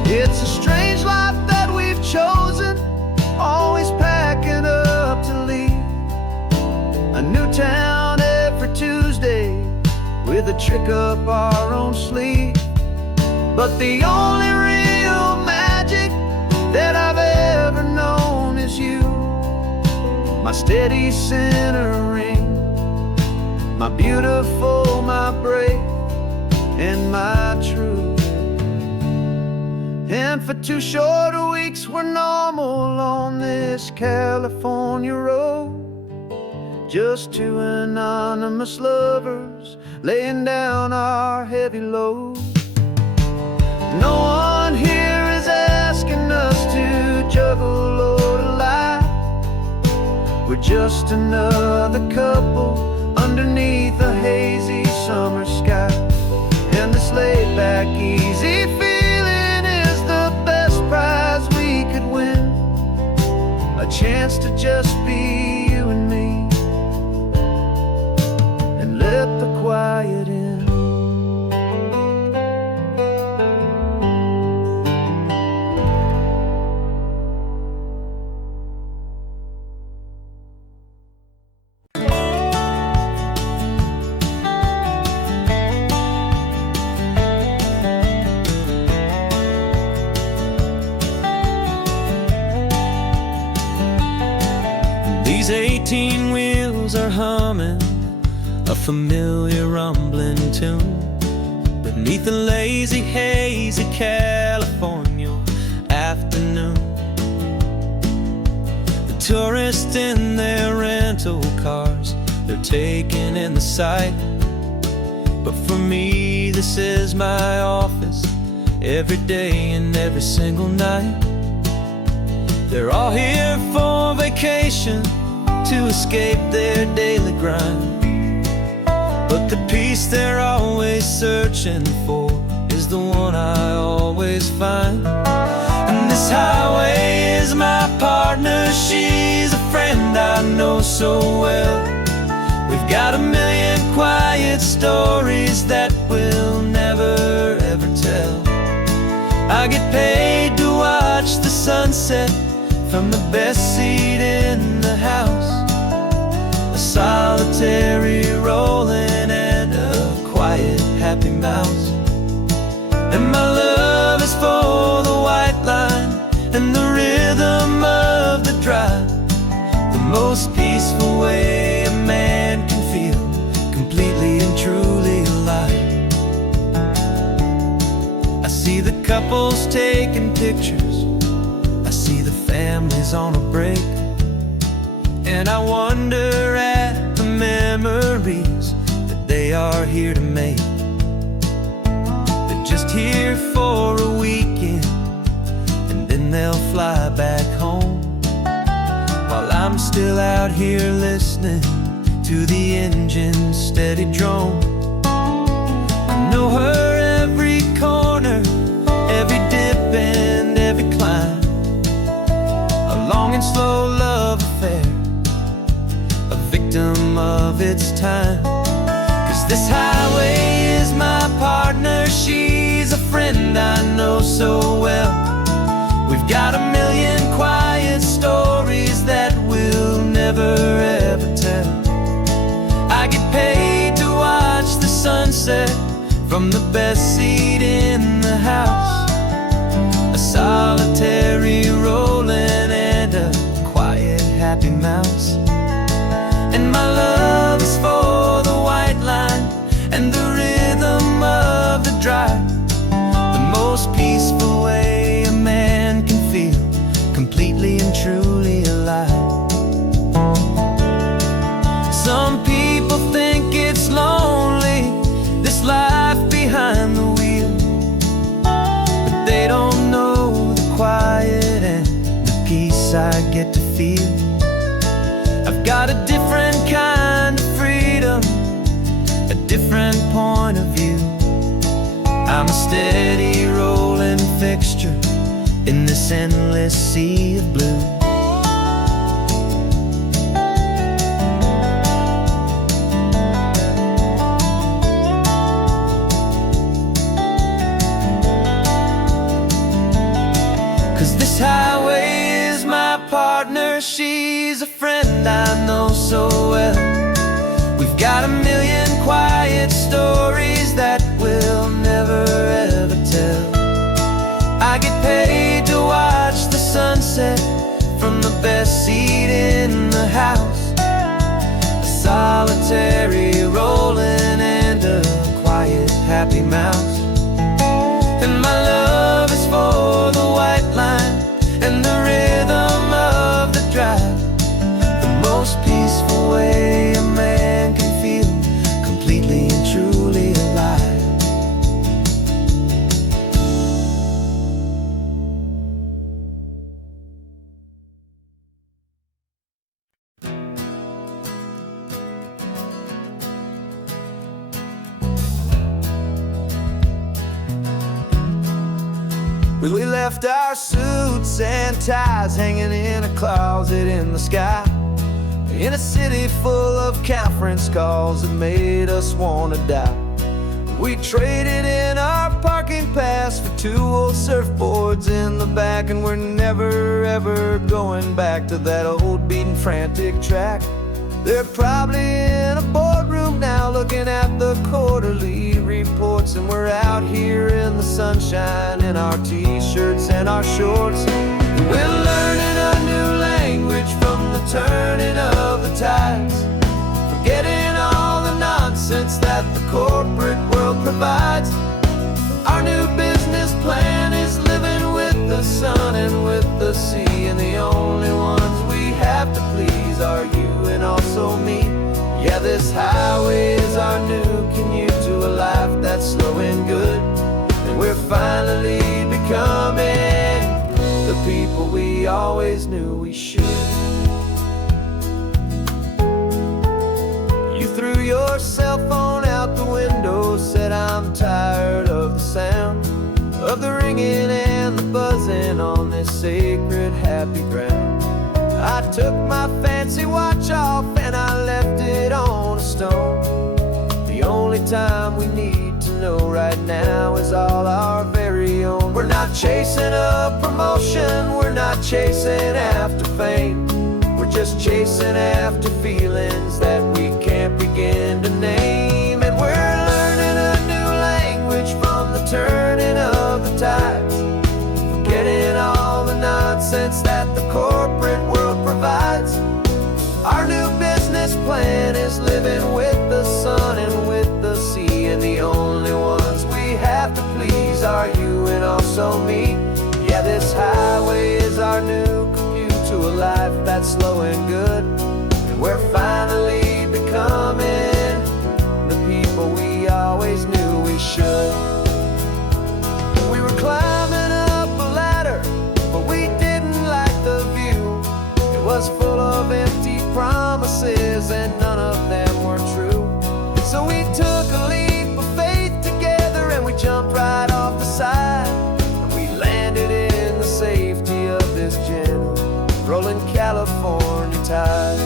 It's a strange life that we've chosen, always packing up to leave a new town every Tuesday with a trick up our own sleeve. But the only real magic that I've ever known is you, my steady centering, my beautiful, my brave, and my true. And for 2 short weeks we're normal on this California road, just 2 anonymous lovers laying down our heavy load. No one here is asking us to juggle or to lie. We're just another couple underneath a hazy summer sky. And this laid-back, easy feeling is the best prize we could win, a chance to just be you and me, and let the quiet in. These 18 wheels are humming a familiar rumbling tune beneath a lazy, hazy California afternoon. The tourists in their rental cars, they're taking in the sight. But for me, this is my office every day and every single night. They're all here for vacation, to escape their daily grind. But the peace they're always searching for is the one I always find. And this highway is my partner, she's a friend I know so well. We've got a million quiet stories that we'll never ever tell. I get paid to watch the sunset from the best seat in the house, a solitary rolling and a quiet, happy mouse. And my love is for the white line and the rhythm of the drive, the most peaceful way a man can feel completely and truly alive. I see the couples taking pictures, I see the families on a break, and I wonder at the memories that they are here to make. They're just here for a weekend, and then they'll fly back home, while I'm still out here listening to the engine's steady drone. I know her every corner, every dip and every climb, a long and slow love affair, a victim of its time. 'Cause this highway is my partner, she's a friend I know so well. We've got a million quiet stories that we'll never ever tell. I get paid to watch the sunset from the best seat in the house, a solitary rolling and a quiet, happy mouse. And my love is for the white line and the rhythm of the drive, the most peaceful way a man can feel completely and truly alive. Some people think it's lonely, this life behind the wheel, but they don't know the quiet and the peace I get to feel. I've got a different kind of freedom, a different point of view. I'm a steady rolling fixture in this endless sea of blue. This highway is my partner, she's a friend I know so well. We've got a million quiet stories that we'll never ever tell. I get paid to watch the sunset from the best seat in the house, a solitary rolling and a quiet, happy mouse. And my love is for the white line and the rhythm of the drive, the most peaceful way a man can feel completely and truly alive. We left our suits and ties hanging in a closet in the sky, in a city full of conference calls that made us wanna die. We traded in our parking pass for 2 old surfboards in the back, and we're never ever going back to that old beaten frantic track. They're probably in a boardroom now looking at the quarterly reports, and we're out here in the sunshine in our t-shirts and our shorts. We're learning a new language from the turning of the tides, forgetting all the nonsense that the corporate world provides. Our new business plan is living with the sun and with the sea, and the only ones we have to please are you and also me. Yeah, this highway is our new commute to a life that's slow and good, and we're finally becoming the people we always knew we should. You threw your cell phone out the window, said I'm tired of the sound of the ringing and the buzzing on this sacred happy ground. I took my fancy watch off and I left it on a stone. The only time we need to know right now is all our very own. We're not chasing a promotion, we're not chasing after fame, we're just chasing after feelings that we can't begin to name. And we're learning a new language from the turning of the tides, forgetting all the nonsense that the corporate world provides. Our new business plan is living with the sun and with the sea, and the only ones we have to please are you and also me. Yeah, this highway is our new commute to a life that's slow and good, and we're finally becoming the people we always knew we should. We were climbing up a ladder, but we didn't like the view. It was full of empty promises and none of them were true. So we took a leap of faith together and we jumped right off the side, and we landed in the safety of this gentle rolling California tide.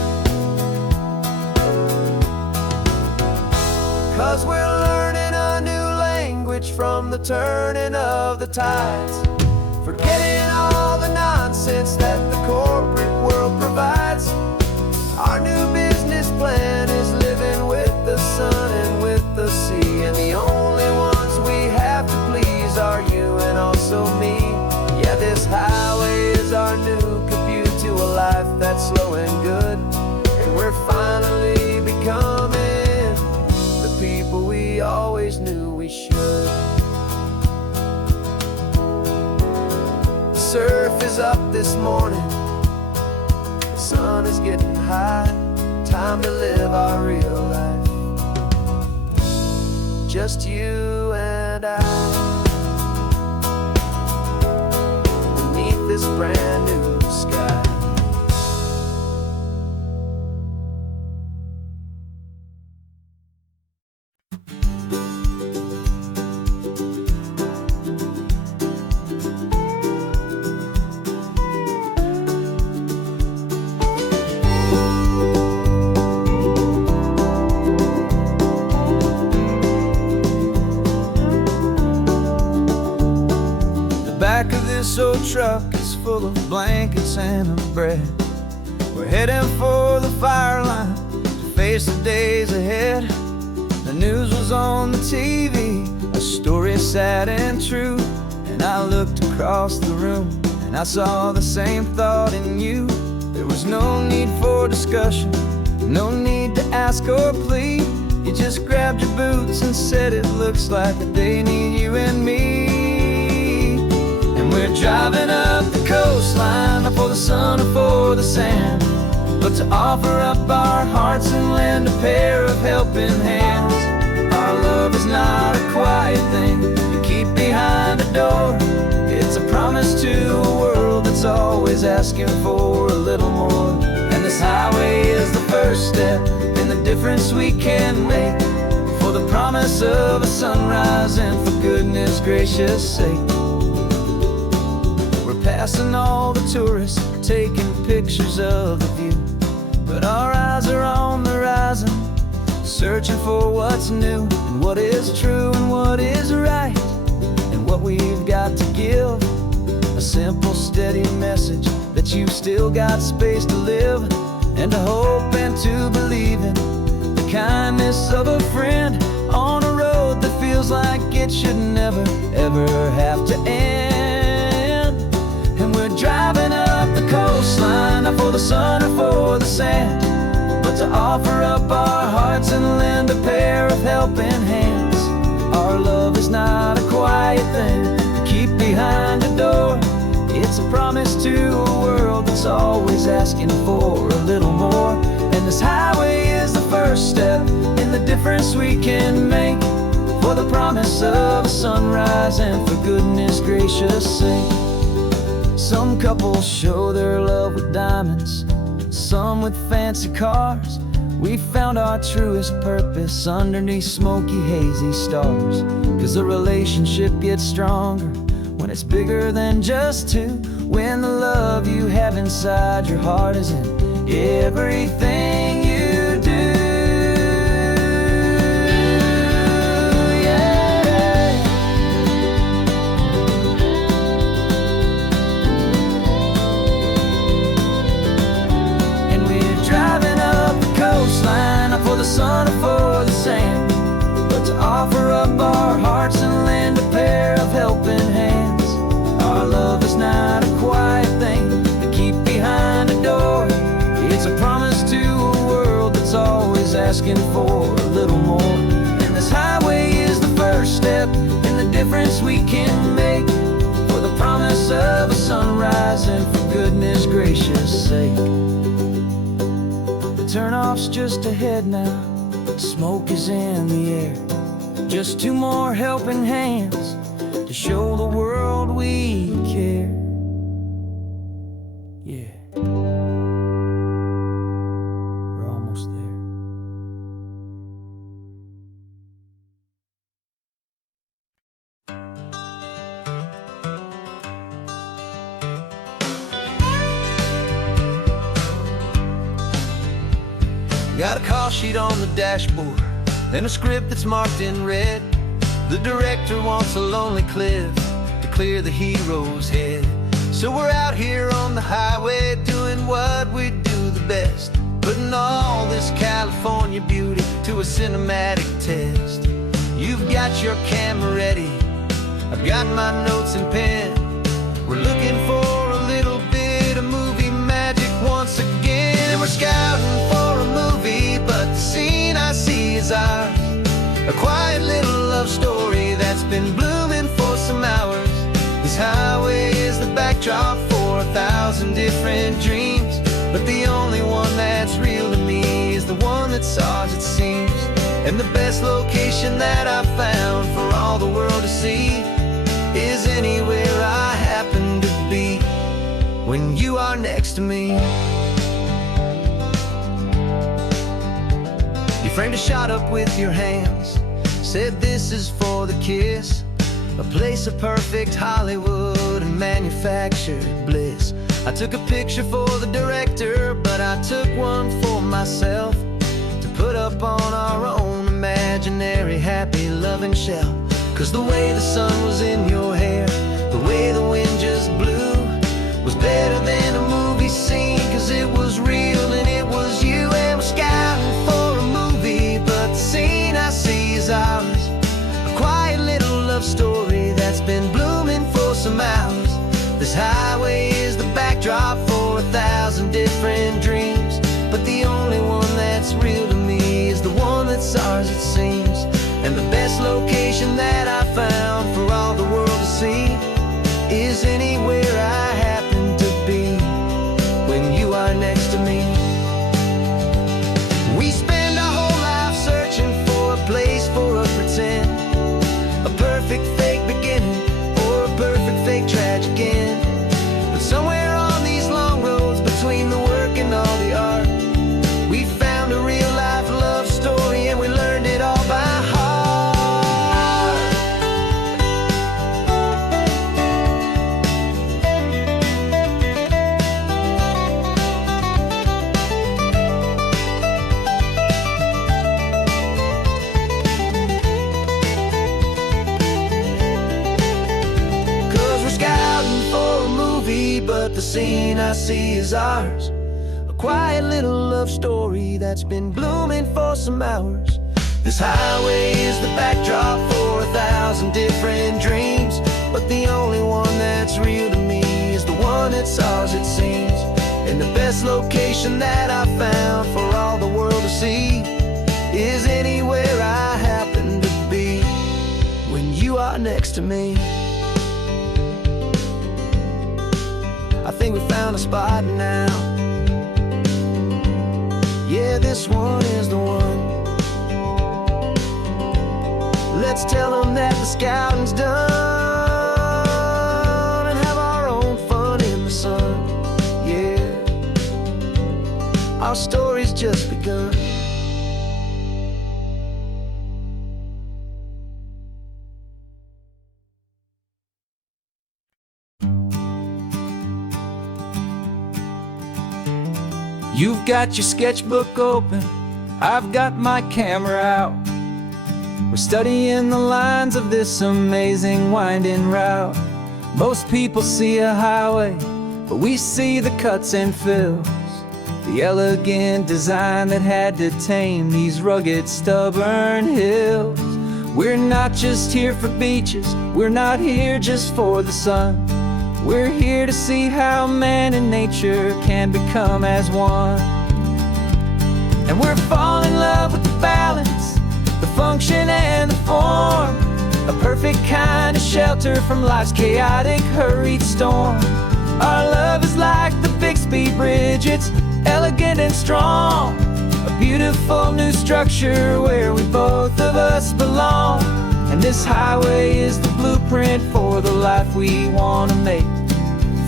'Cause we're learning a new language from the turning of the tides, forgetting all the nonsense that the corporate world provides. Our new business plan is living with the sun and with the sea, and the only ones we have to please are you and also me. Yeah, this highway is our new commute to a life that's slow and good, and we're finally becoming the people we always knew we should. The surf is up this morning, the sun is getting high, time to live our real life, just you and I, beneath this brand new sky. Back of this old truck is full of blankets and of bread. We're heading for the fire line to face the days ahead. The news was on the TV, a story sad and true, and I looked across the room and I saw the same thought in you. There was no need for discussion, no need to ask or plead. You just grabbed your boots and said it looks like they need you and me. We're driving up the coastline, not for the sun or for the sand, but to offer up our hearts and lend a pair of helping hands. Our love is not a quiet thing you keep behind a door. It's a promise to a world that's always asking for a little more. And this highway is the first step in the difference we can make, for the promise of a sunrise and for goodness gracious sake. Passing all the tourists, taking pictures of the view, but our eyes are on the horizon, searching for what's new and what is true and what is right, and what we've got to give. A simple, steady message that you've still got space to live, and to hope and to believe in the kindness of a friend on a road that feels like it should never, ever have to end. Driving up the coastline, not for the sun or for the sand, but to offer up our hearts and lend a pair of helping hands. Our love is not a quiet thing to keep behind a door. It's a promise to a world that's always asking for a little more. And this highway is the first step in the difference we can make, for the promise of a sunrise and for goodness gracious sake. Some couples show their love with diamonds, some with fancy cars. We found our truest purpose underneath smoky, hazy stars. 'Cause the relationship gets stronger when it's bigger than just two, when the love you have inside your heart is in everything you do. And we're asking for a little more. And this highway is the first step in the difference we can make, for the promise of a sunrise and for goodness gracious sake. The turnoff's just ahead now, smoke is in the air. Just 2 more helping hands to show the world we care. Yeah, we're almost there. Got a call sheet on the dashboard and a script that's marked in red. The director wants a lonely cliff to clear the hero's head. So we're out here on the highway doing what we do the best, putting all this California beauty to a cinematic test. You've got your camera ready, I've got my notes and pen. We're looking for a little bit of movie magic once again. And we're scouting for a movie, but the scene I see is ours. A quiet little love story that's been blooming for some hours. This highway is the backdrop for 1,000 different dreams, but the only one that's real to me is the one that's ours, it seems. And the best location that I've found for all the world to see is anywhere I happen to be when you are next to me. You framed a shot up with your hands, said this is for the kiss, a place of perfect Hollywood and manufactured bliss. I took a picture for the director, but I took one for myself to put up on our own imaginary happy loving shelf. Cause the way the sun was in your hair, the way the wind just blew, was better than a movie scene, cause it was real and it was you. And we're scouting for a movie, but the scene I see is ours. A quiet little love story that's been blooming for some hours. This highway is the backdrop for 1,000 different dreams, but the only one that's real to me is the one that's ours, it seems. And the best location that I found for all the world to see is anywhere I happen to be when you are next to me. We spend our whole life searching for a place for a pretend, a perfect fake beginning or a perfect fake tragic end. But somewhere on these long roads between the work and all the art, we found a real life love story and we learned it all by heart. But the scene I see is ours. A quiet little love story that's been blooming for some hours. This highway is the backdrop for 1,000 different dreams, but the only one that's real to me is the one that's ours, it seems. And the best location that I found for all the world to see is anywhere I happen to be when you are next to me. I think we found a spot now. Yeah, this one is the one. Let's tell them that the scouting's done and have our own fun in the sun. Yeah, our story's just begun. You've got your sketchbook open, I've got my camera out. We're studying the lines of this amazing winding route. Most people see a highway, but we see the cuts and fills, the elegant design that had to tame these rugged, stubborn hills. We're not just here for beaches, we're not here just for the sun. We're here to see how man and nature can become as one. And we're falling in love with the balance, the function and the form. A perfect kind of shelter from life's chaotic, hurried storm. Our love is like the Bixby Bridge, it's elegant and strong. A beautiful new structure where we both of us belong. And this highway is the blueprint for the life we want to make.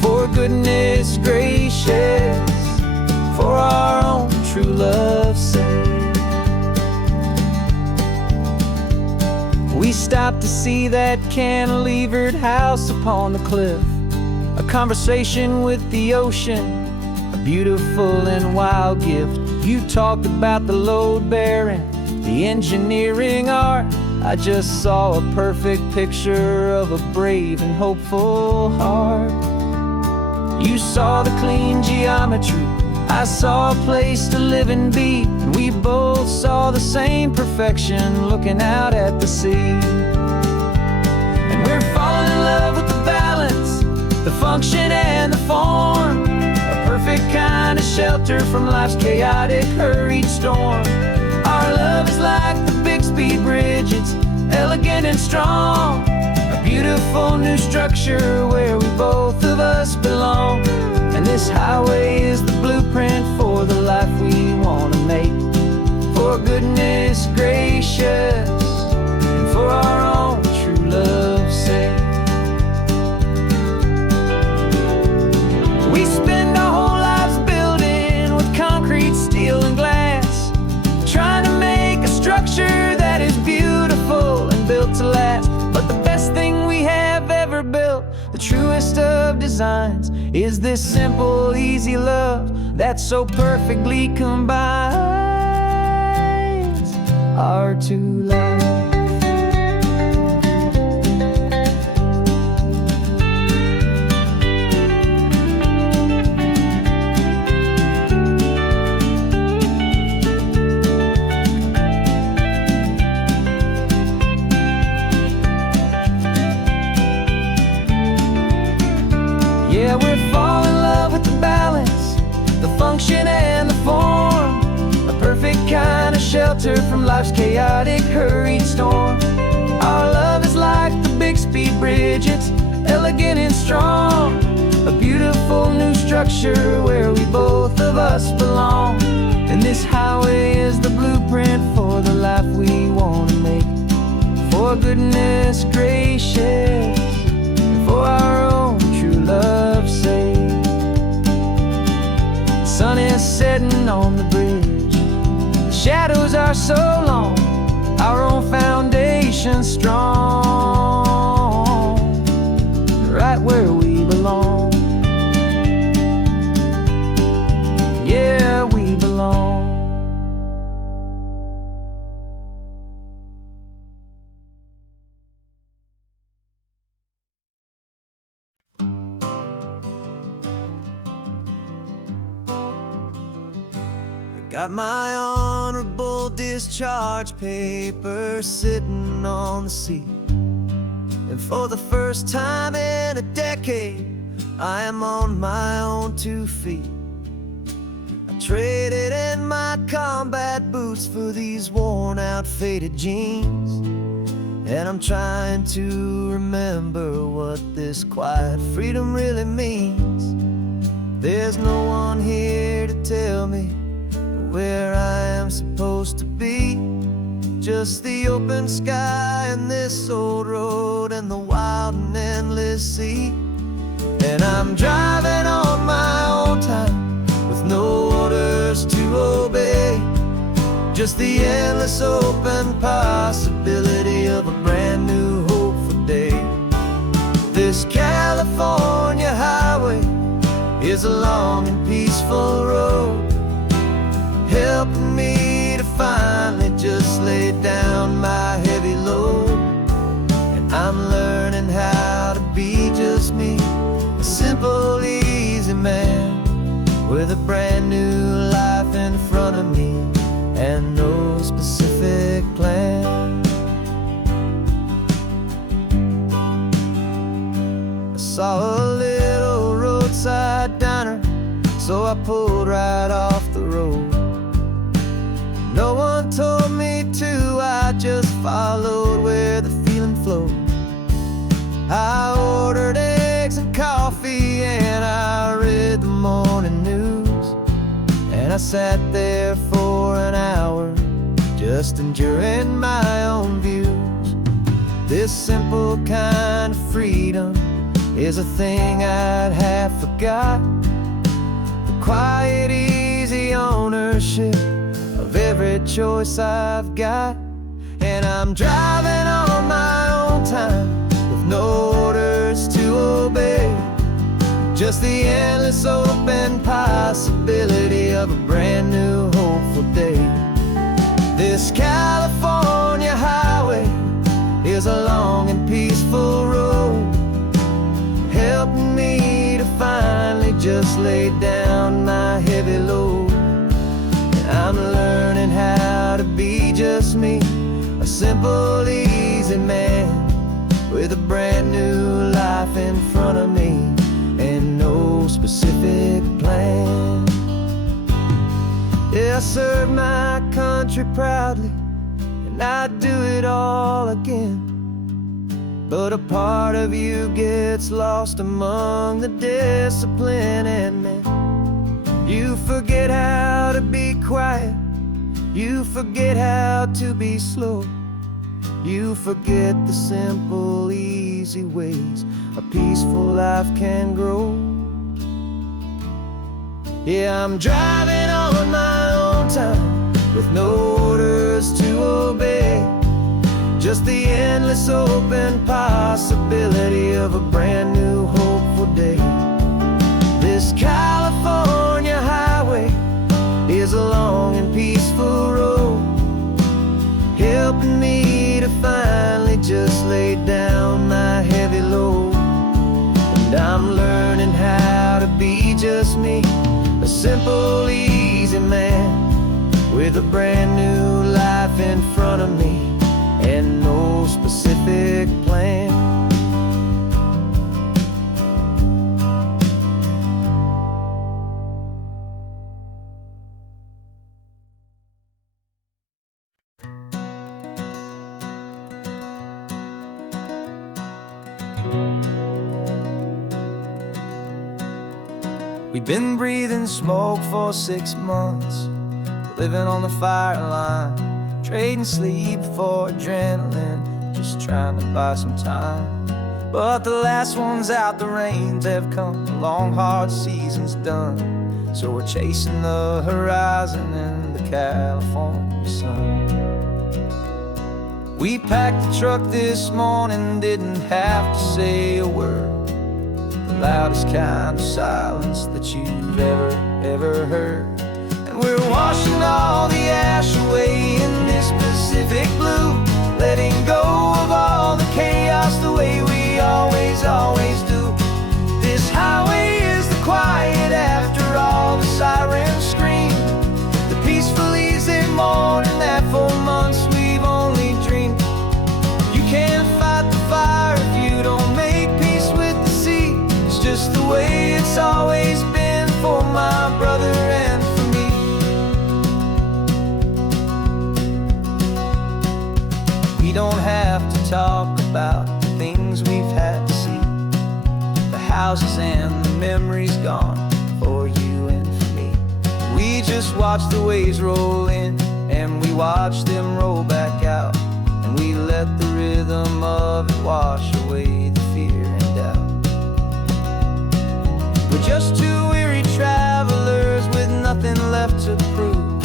For goodness gracious, for our own true love's sake. We stopped to see that cantilevered house upon the cliff. A conversation with the ocean, a beautiful and wild gift. You talked about the load bearing, the engineering art. I just saw a perfect picture of a brave and hopeful heart. You saw the clean geometry, I saw a place to live and be. And we both saw the same perfection looking out at the sea. And we're falling in love with the balance, the function and the form. A perfect kind of shelter from life's chaotic, hurried storm. Our love is like the Bixby Bridge, it's elegant and strong. A beautiful new structure where we both of us belong. And this highway is the blueprint for the life we want to make. For goodness gracious, and for our own true love's sake. We spend our whole lives building with concrete, steel and glass, trying to make a structure that is beautiful and built to last. But the best thing we have ever built, the truest of designs, is this simple, easy love that so perfectly combines our two lives. Yeah, we're falling in love with the balance, the function and the form. A perfect kind of shelter from life's chaotic, hurried storm. Our love is like the Bixby Bridge, it's elegant and strong. A beautiful new structure where we both of us belong. And this highway is the blueprint for the life we want to make. For goodness gracious, and for our own true love's sake. The sun is setting on the bridge, the shadows are so long, our own foundation strong, right where we belong. Yeah, we belong. Got my honorable discharge paper sitting on the seat. And for the first time in a decade, I am on my own 2 feet. I traded in my combat boots for these worn out, faded jeans. And I'm trying to remember what this quiet freedom really means. There's no one here to tell me where I am supposed to be. Just the open sky and this old road and the wild and endless sea. And I'm driving on my own time with no orders to obey. Just the endless open possibility of a brand new hopeful day. This California highway is a long and peaceful road, helping me to finally just lay down my heavy load. And I'm learning how to be just me, a simple, easy man with a brand new life in front of me and no specific plan. I saw a little roadside diner, so I pulled right off the road. No one told me I just followed where the feeling flowed. I ordered eggs and coffee, and I read the morning news. And I sat there for an hour, just enduring my own views. This simple kind of freedom is a thing I'd have forgot. The quiet, easy ownership of every choice I've got. And I'm driving on my own time, with no orders to obey, just the endless open possibility of a brand new hopeful day. This California highway is a long and peaceful road, helping me to finally just lay down my heavy load. And I'm learning how to be just me, a simple, easy man with a brand new life in front of me and no specific plan. Yeah, I serve my country proudly, and I'd do it all again. But a part of you gets lost among the discipline and men. You forget how to be quiet, you forget how to be slow, you forget the simple, easy ways a peaceful life can grow. Yeah, I'm driving on my own time, with no orders to obey, just the endless open possibility of a brand new hopeful day. This California highway is a long and peaceful road, helping me to finally just lay down my heavy load. And I'm learning how to be just me, a simple, easy man with a brand new life in front of me and no specific plan. We've been breathing smoke for 6 months, living on the fire line, trading sleep for adrenaline, just trying to buy some time. But the last one's out, the rains have come, the long hard season's done. So we're chasing the horizon in the California sun. We packed the truck this morning, didn't have to say a word. The loudest kind of silence that you've ever heard. And we're washing all the ash away in this Pacific blue, letting go of all the chaos the way we always do. This highway is the quiet after all the sirens scream, the peaceful easy morning that for months we've only dreamed. You can't fight the fire if you don't make peace with the sea. It's just the way it's always been for my brother and for me. We don't have to talk about the things we've had to see, the houses and the memories gone for you and for me. We just watch the waves roll in, and we watch them roll back out, and we let the rhythm of it wash away the fear and doubt. We're just two weary travelers with nothing left to prove,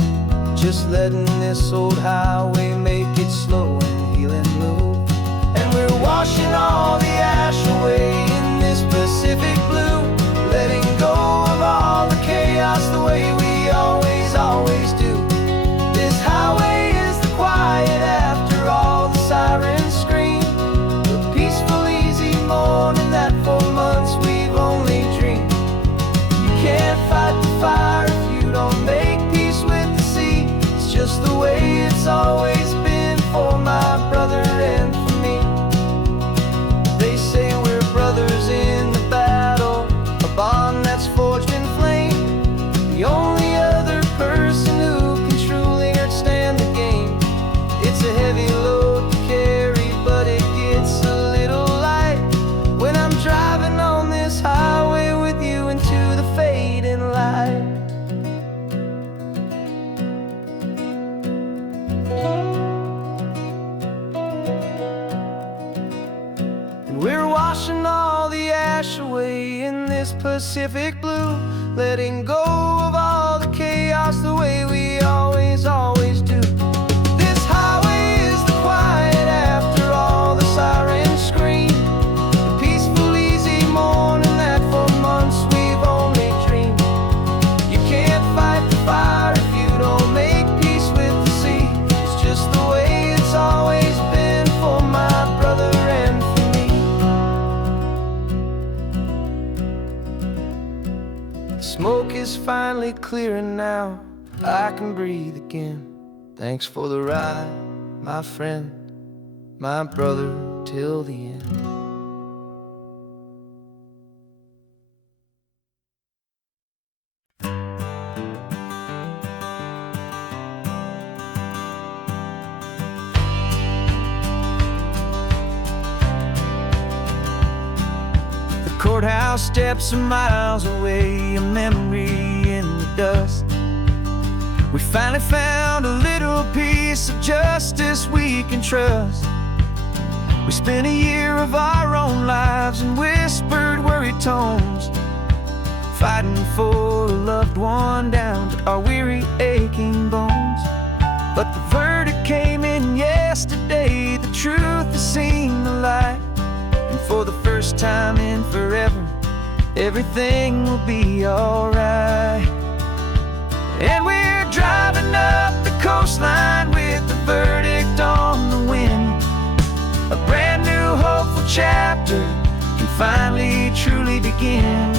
just letting this old highway make it slow and healing move. And we're washing all the ash away in this Pacific blue, letting go of all the chaos the way we always do. This highway is the quiet after all the sirens scream, the peaceful easy morning that for months we've only dreamed. You can't fight the fire if you don't make peace with the sea. It's just the way it's always been for my brother and for me. washing all the ash away in this Pacific blue, letting go of all the chaos the way we always do. This highway is the quiet after all the sirens scream, the peaceful, easy morning that for months we've only dreamed. You can't fight the fire if you don't make peace with the sea. It's just the way it's always been for my brother and for me. The smoke is finally clearing now, I can breathe again. Thanks for the ride, my friend, my brother, till the end. The courthouse steps are miles away, a memory in the dust. We finally found a little piece of justice we can trust. We spent a year of our own lives in whispered, worried tones, fighting for a loved one down to our weary, aching bones. But the verdict came in yesterday, the truth has seen the light. And for the first time in forever, everything will be alright. And we're driving up the coastline with the verdict on the wind. A brand new hopeful chapter can finally truly begin.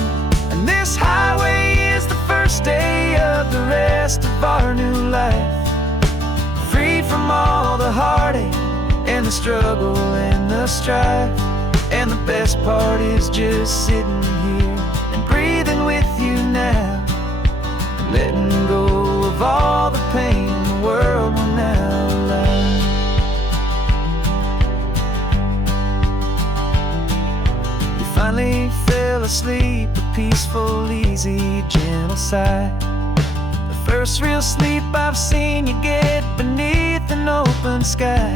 And this highway is the first day of the rest of our new life, freed from all the heartache and the struggle and the strife. And the best part is just sitting here and breathing with you now, letting go of all the pain the world will now allow. You finally fell asleep, a peaceful, easy, gentle sigh. The first real sleep I've seen you get beneath an open sky.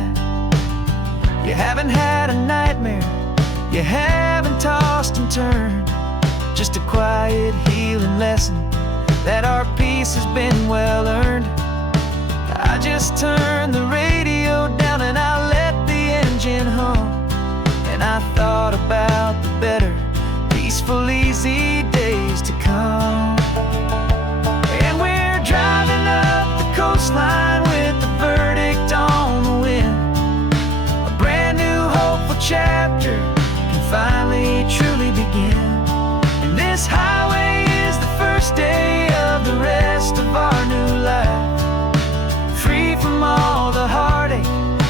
You haven't had a nightmare, you haven't tossed and turned, just a quiet healing lesson that our peace has been well earned. I just turned the radio down and I let the engine hum, and I thought about the better, peaceful, easy days to come. And we're driving up the coastline with the verdict on the wind. A brand new hopeful chapter can finally truly begin. And this highway is the first day of the rest of our new life, free from all the heartache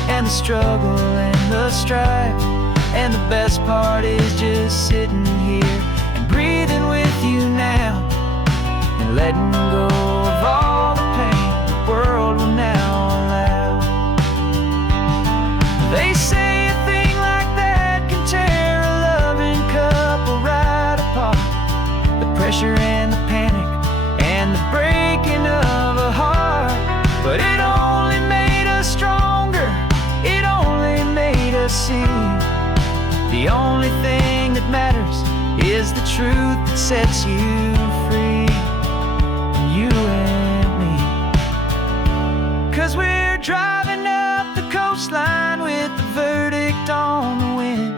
and the struggle and the strife. And the best part is just sitting here and breathing with you now, and letting go of all the pain the world will now allow. They say a thing like that can tear a loving couple right apart. The pressure and the panic and the breaking of a heart, but it only made us stronger, it only made us see the only thing that matters is the truth that sets you free, you and me. 'Cause we're driving up the coastline with the verdict on the wind.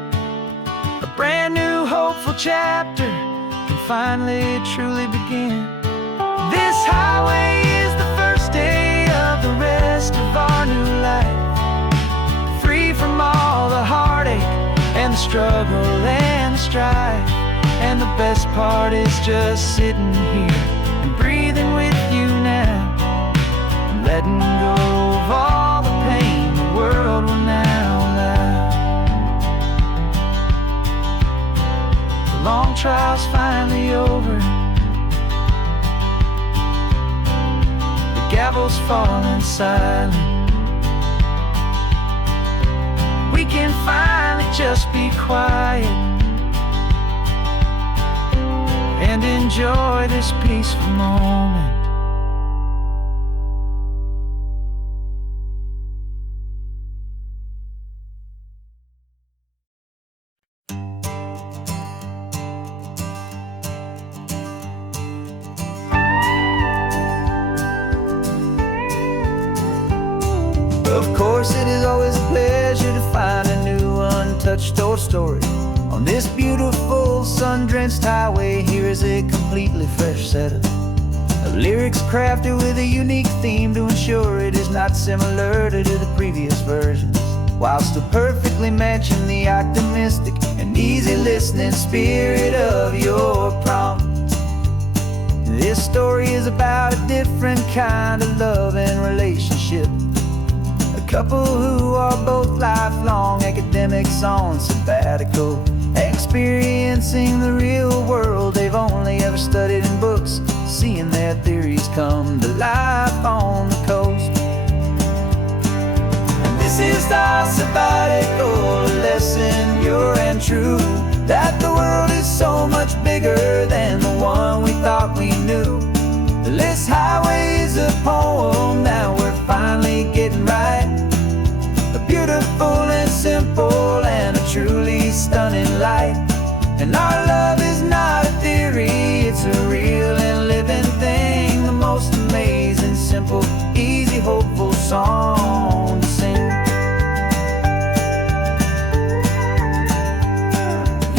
A brand new hopeful chapter can finally truly begin. This highway is the first day of the rest of our new life, free from all the heartache and the struggle and the strife. And the best part is just sitting here and breathing with you now, and letting go of all the pain the world will now allow. The long trial's finally over, the gavel's falling silent. We can finally just be quiet and enjoy this peaceful moment. course, it is always a pleasure to find a new untouched old story. On this beautiful sun-drenched highway, here is a completely fresh set of lyrics crafted with a unique theme to ensure it is not similar to the previous versions, while still perfectly matching the optimistic and easy listening spirit of your prompt. This story is about a different kind of love and relationship. A couple who are both lifelong academics on sabbatical, experiencing the real world they've only ever studied in books, seeing their theories come to life on the coast. And this is our sabbatical lesson, pure and true, that the world is so much bigger than the one we thought we knew. This highway is a poem that we're finally getting right. A beautiful and simple and a truly stunning light. And our love is not a theory, it's a real and living thing. The most amazing, simple, easy, hopeful song to sing.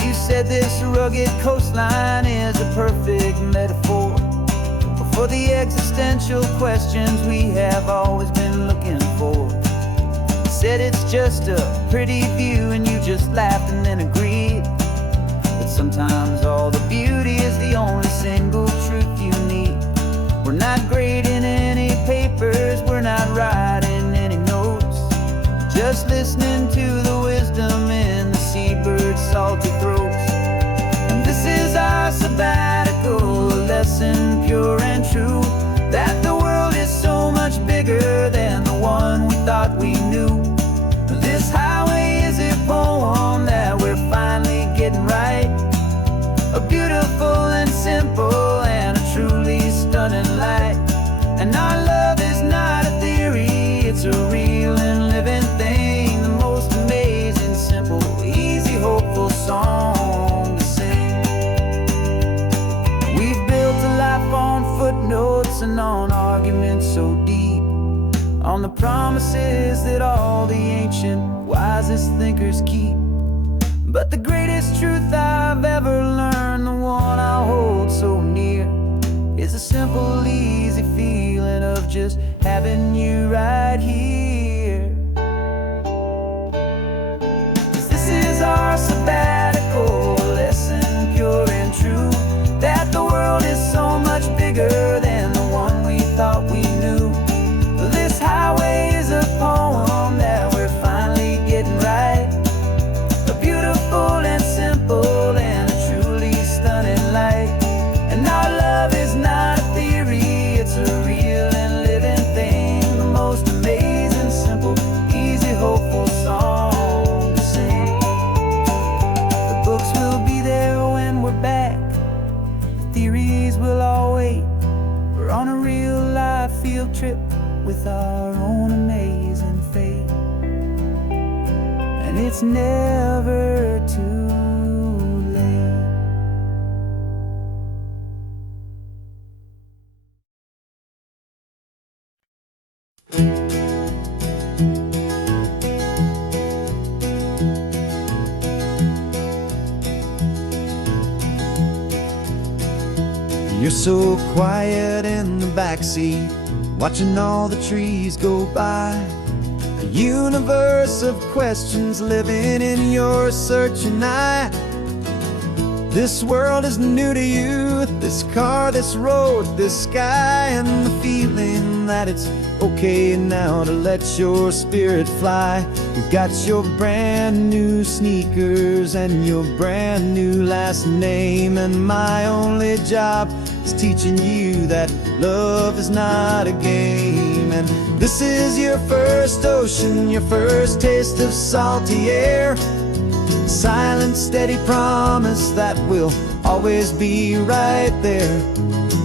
You said this rugged coastline is a perfect metaphor for the existential questions we have always been looking for. Said it's just a pretty view and you just laughed and then agreed. But sometimes all the beauty is the only single truth you need. We're not grading any papers, we're not writing any notes, just listening to the wisdom in the seabird's salty throats. And this is our sabbatical lesson, pure and true, that the world is so much bigger than the one we thought we knew. This highway is a poem that we're finally getting right. A beautiful and simple and a truly stunning light. And our love is not a theory, it's a real and living thing. The most amazing, simple, easy, hopeful song to sing. We've built a life on footnotes and on arguments so deep, on the promises that all the ancient, wisest thinkers keep. But the greatest truth I've ever learned, the one I hold so near, is a simple, easy feeling of just having you right here. 'Cause this is our sabbatical lesson, pure and true, that the world is so much bigger than the one we thought we knew. This highway is a poem that we're finally getting right. A beautiful and simple and a truly stunning light. And our love is not a theory, it's a real and living thing. The most amazing, simple, easy, hopeful song to sing. The books will be there when we're back, the theories will all wait. We're on a real life field trip with our own amazing fate. And it's never too late. You're so quiet in the backseat, watching all the trees go by. A universe of questions living in your searching eye. This world is new to you, this car, this road, this sky, and the feeling that it's okay now to let your spirit fly. You've got your brand new sneakers and your brand new last name, and my only job is teaching you that love is not a game. And this is your first ocean, your first taste of salty air. Silent, steady promise that we'll always be right there.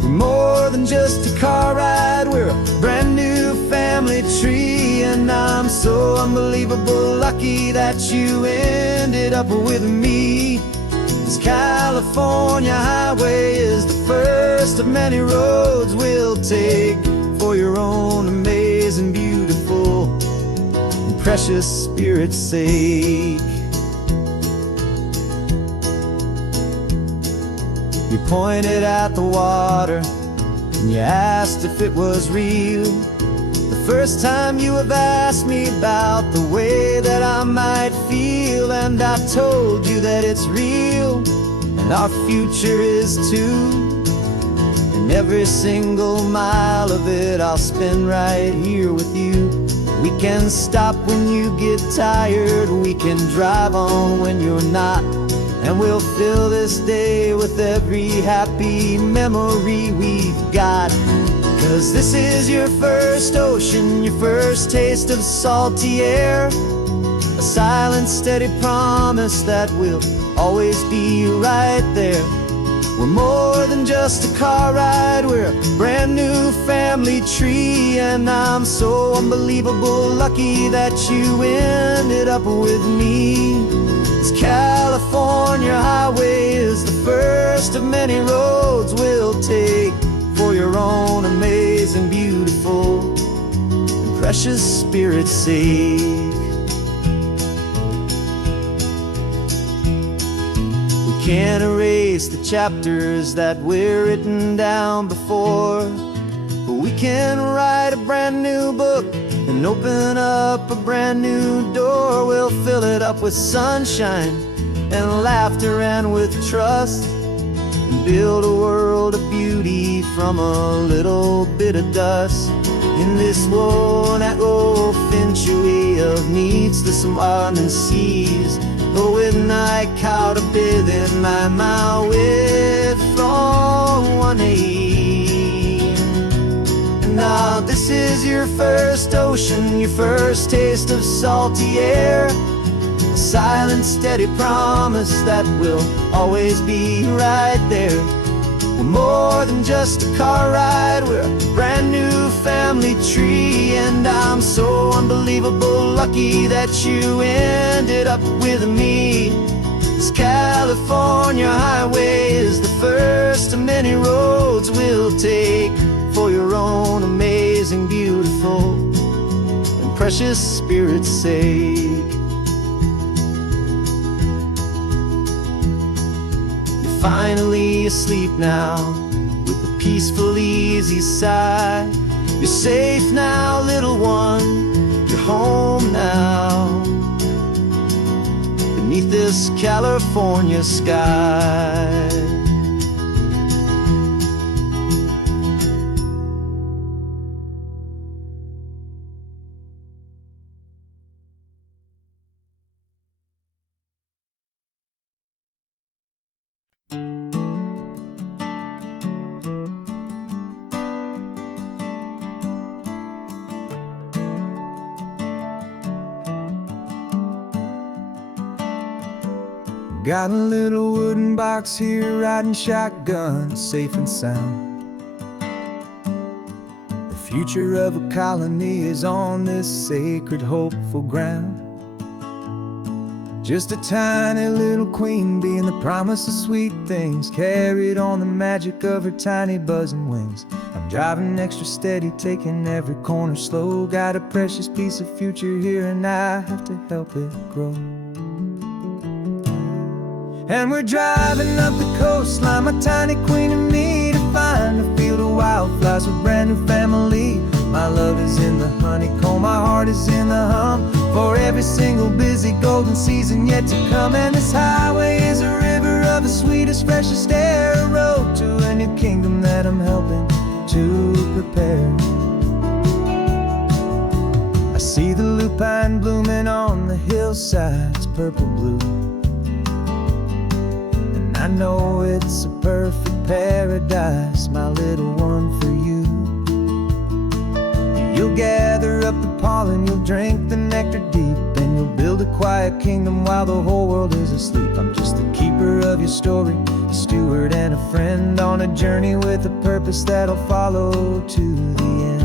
We're more than just a car ride, we're a brand new family tree. And I'm so unbelievable lucky that you ended up with me. This California highway is the first of many roads we'll take for your own amazing, beautiful precious Spirit's sake. You pointed at the water and you asked if it was real. The first time you have asked me about the way that I might feel, and I told you that it's real and our future is too. And every single mile of it I'll spend right here with you. We can stop when you get tired, we can drive on when you're not, and we'll fill this day with every happy memory we've got. 'Cause this is your first ocean, your first taste of salty air, a silent, steady promise that we'll always be right there. We're more than just a car ride, we're a brand new family tree, and I'm so unbelievable lucky that you ended up with me. This California highway is the first of many roads we'll take for your own amazing, beautiful, and precious Spirit's sake. We can't erase the chapters that we're written down before, but we can write a brand new book and open up a brand new door. We'll fill it up with sunshine and laughter and with trust, and build a world of beauty from a little bit of dust. In this world that finchuy of needs to some island seas, but with night caught a bit in my with from one aim. And now this is your first ocean, your first taste of salty air, a silent, steady promise that we'll always be right there. We're more than just a car ride, we're a brand new family tree, and I'm so unbelievable lucky that you ended up with me. This California highway is the first of many roads we'll take for your own amazing, beautiful, and precious Spirit's sake. Finally asleep now, with a peaceful, easy sigh. You're safe now, little one, you're home now, beneath this California sky. Got a little wooden box here, riding shotgun, safe and sound. The future of a colony is on this sacred, hopeful ground. Just a tiny little queen bee and the promise of sweet things, carried on the magic of her tiny buzzing wings. I'm driving extra steady, taking every corner slow. Got a precious piece of future here and I have to help it grow. And we're driving up the coastline, my tiny queen and me, to find a field of wildflowers with brand new family. My love is in the honeycomb, my heart is in the hum, for every single busy golden season yet to come. And this highway is a river of the sweetest, freshest air, a road to a new kingdom that I'm helping to prepare. I see the lupine blooming on the hillsides, purple blue. I know it's a perfect paradise, my little one, for you. You'll gather up the pollen, you'll drink the nectar deep, and you'll build a quiet kingdom while the whole world is asleep. I'm just the keeper of your story, a steward and a friend, on a journey with a purpose that'll follow to the end.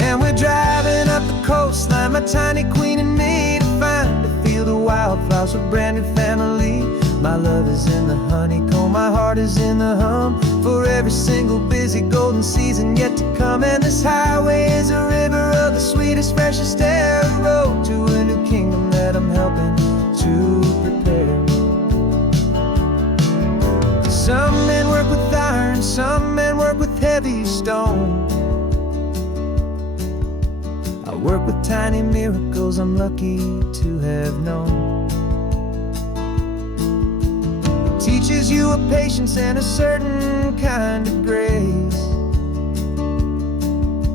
And we're driving up the coastline, my tiny queen and me, to find a field of wildflowers with brand new family. My love is in the honeycomb, my heart is in the hum, for every single busy golden season yet to come. And this highway is a river of the the sweetest, freshest air. A road to a new kingdom that I'm helping to prepare. Some men work with iron, some men work with heavy stone. I work with tiny miracles I'm lucky to have known. It teaches you a patience and a certain kind of grace,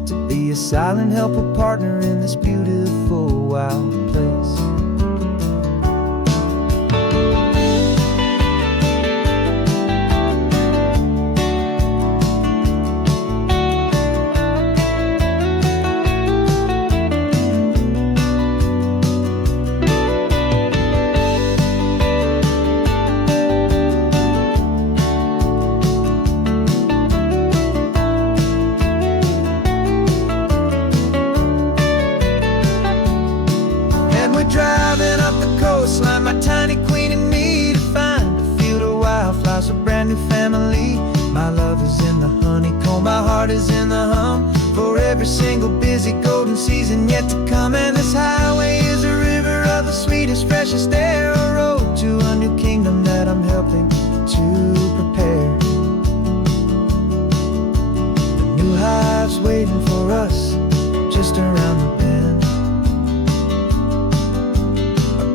to be a silent helper partner in this beautiful wild place. Driving up the coastline, my tiny queen and me, to find a field of wildflowers, a brand new family. My love is in the honeycomb, my heart is in the hum, for every single busy golden season yet to come. And this highway is a river of the sweetest, freshest air, a road to a new kingdom that I'm helping to prepare. The new hive's waiting for us just around the bend.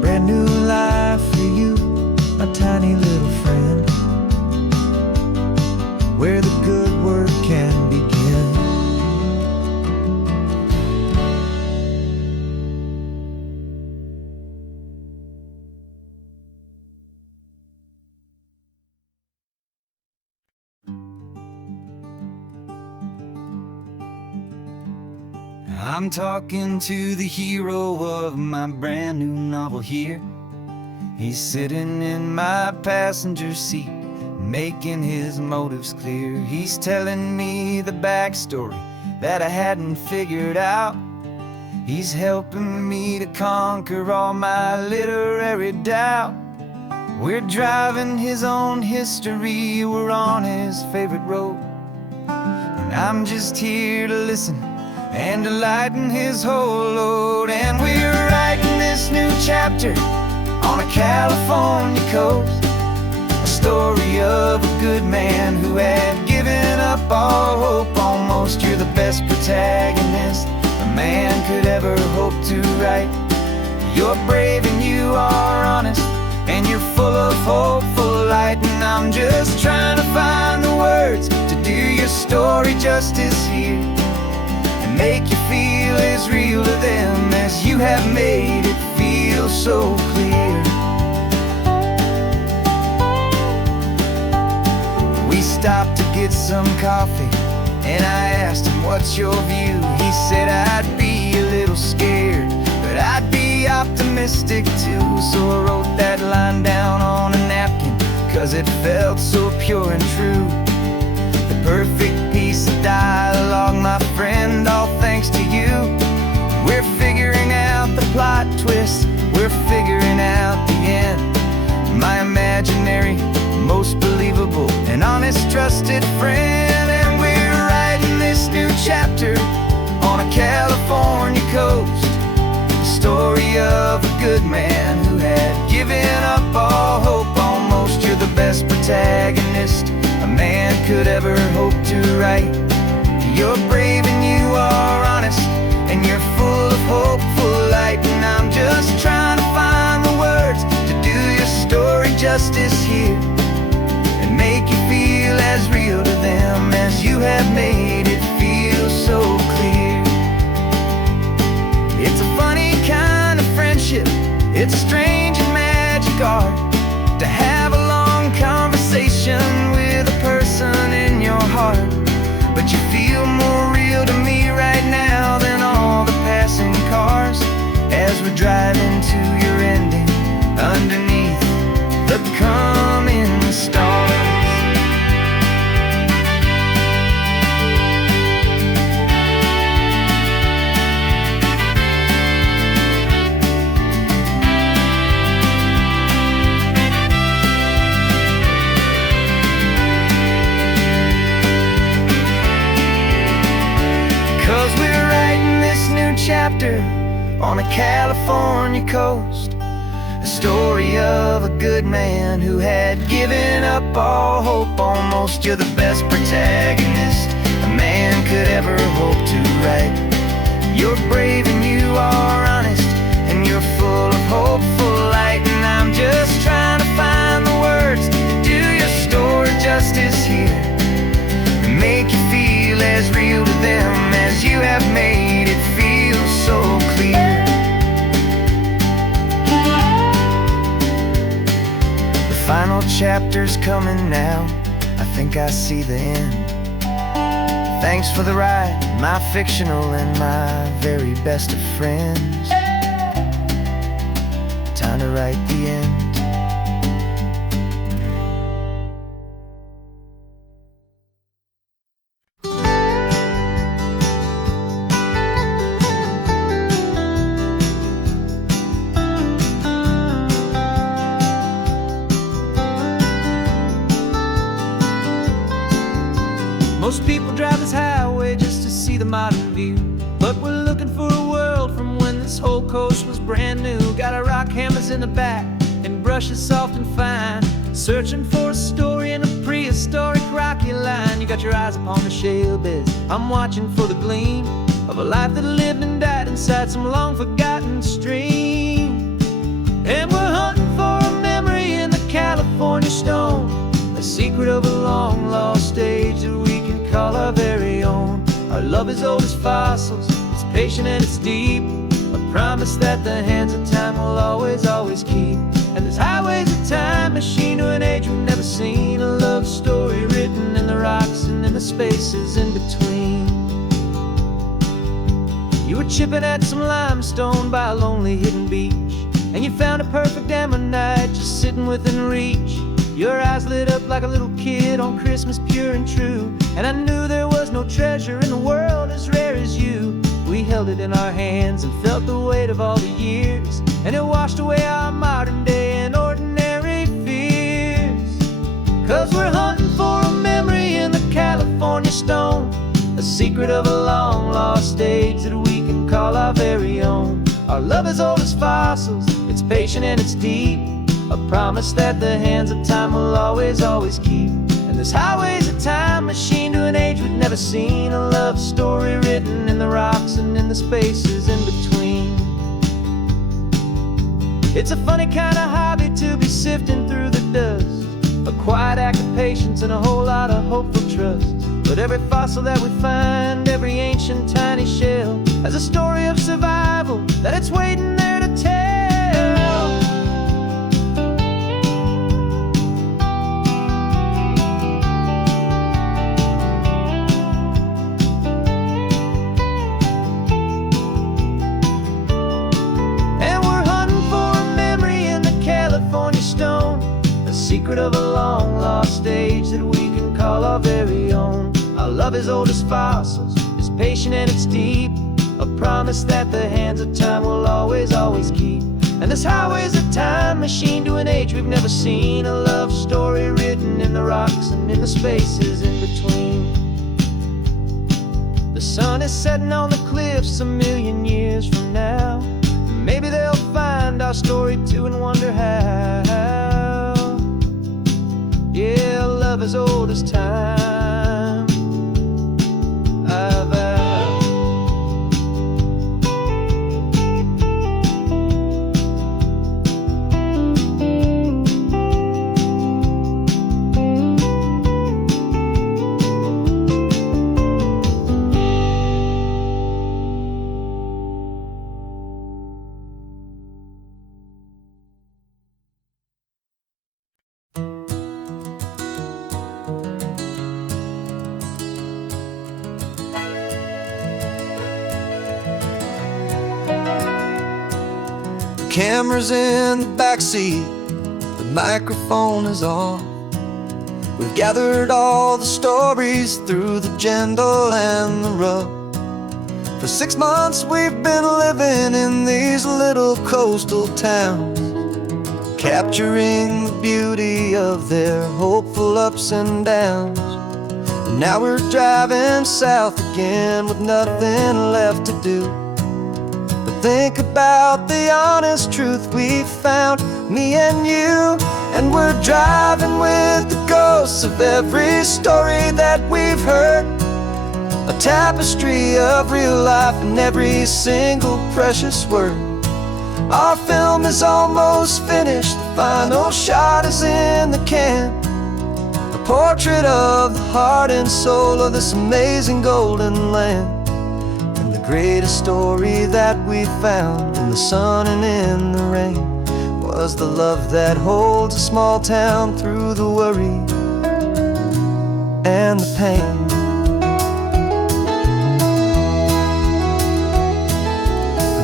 Brand new life for you, my tiny little friend, where the good work can begin. I'm talking to the hero of my brand new novel here. He's sitting in my passenger seat, making his motives clear. He's telling me the backstory that I hadn't figured out. He's helping me to conquer all my literary doubt. We're driving his own history, we're on his favorite road, and I'm just here to listen and to lighten his whole load. And we're writing this new chapter on a California coast, a story of a good man who had given up all hope almost. You're the best protagonist a man could ever hope to write. You're brave and you are honest, and you're full of hopeful light. And I'm just trying to find the words to do your story justice here, make you feel as real to them as you have made it feel so clear. We stopped to get some coffee, and I asked him, what's your view? He said, I'd be a little scared, but I'd be optimistic too. So I wrote that line down on a napkin, 'cause it felt so pure and true. The perfect piece of dialogue, my friend, all thanks to you. We're figuring out the plot twist, we're figuring out the end. My imaginary, most believable and honest trusted friend. And we're writing this new chapter on a California coast, the story of a good man who had given up all hope almost. You're the best protagonist a man could ever hope to write. You're brave and you are honest, and you're full of hopeful light. And I'm just trying to find the words to do your story justice here, and make you feel as real to them as you have made it feel so clear. It's a funny kind of friendship, it's strange and magic art, to have a long conversation with a person in your heart. But you feel more real to me right now than all the passing cars, as we're driving to your ending underneath the coming stars. on the California coast. A story of a good man who had given up all hope almost. You're the best protagonist a man could ever hope to write. You're brave and you are honest, and you're full of hopeful light. And I'm just trying to find the words to do your story justice here, and make you feel as real to them as you have made it feel so clear. The final chapter's coming now, I think I see the end. Thanks for the ride, my fictional and my very best of friends. Time to write the end. Most people drive this highway just to see the modern view, but we're looking for a world from when this whole coast was brand new. Got our rock hammers in the back and brushes soft and fine, searching for a story in a prehistoric rocky line. You got your eyes upon the shale beds, I'm watching for the gleam of a life that lived and died inside some long forgotten stream. And we're hunting for a memory in the California stone, a secret of a long lost age that we can call our very own. Our love is old as fossils, it's patient and it's deep, a promise that the hands of time will always, always keep. And this highway's a time machine to an age we've never seen, a love story written in the rocks and in the spaces in between. You were chipping at some limestone by a lonely hidden beach, and you found a perfect ammonite just sitting within reach. Your eyes lit up like a little kid on Christmas, pure and true, and I knew there was no treasure in the world as rare as you. We held it in our hands and felt the weight of all the years, and it washed away our modern day and ordinary fears. 'Cause we're hunting for a memory in the California stone, a secret of a long lost age that we can call our very own. Our love is old as fossils, it's patient and it's deep, a promise that the hands of time will always, always keep. And this highway's a time machine to an age we've never seen, a love story written in the rocks and in the spaces in between. It's a funny kind of hobby to be sifting through the dust, a quiet act of patience and a whole lot of hopeful trust. But every fossil that we find, every ancient tiny shell, has a story of survival that it's waiting there to tell. Secret of a long lost age that we can call our very own. Our love is old as fossils, it's patient and it's deep, a promise that the hands of time will always, always keep. And this highway's a time machine to an age we've never seen, a love story written in the rocks and in the spaces in between. The sun is setting on the cliffs a million years from now, maybe they'll find our story too and wonder how. Yeah, love as old as time, I vow. Camera's in the backseat, the microphone is on. We've gathered all the stories through the gentle and the rough. For 6 months we've been living in these little coastal towns, capturing the beauty of their hopeful ups and downs. And now we're driving south again with nothing left to do but Think about the honest truth we found, me and you. And we're driving with the ghosts of every story that we've heard. A tapestry of real life in every single precious word. Our film is almost finished, the final shot is in the can. A portrait of the heart and soul of this amazing golden land. And the greatest story that we found in the sun and in the rain was the love that holds a small town through the worry and the pain.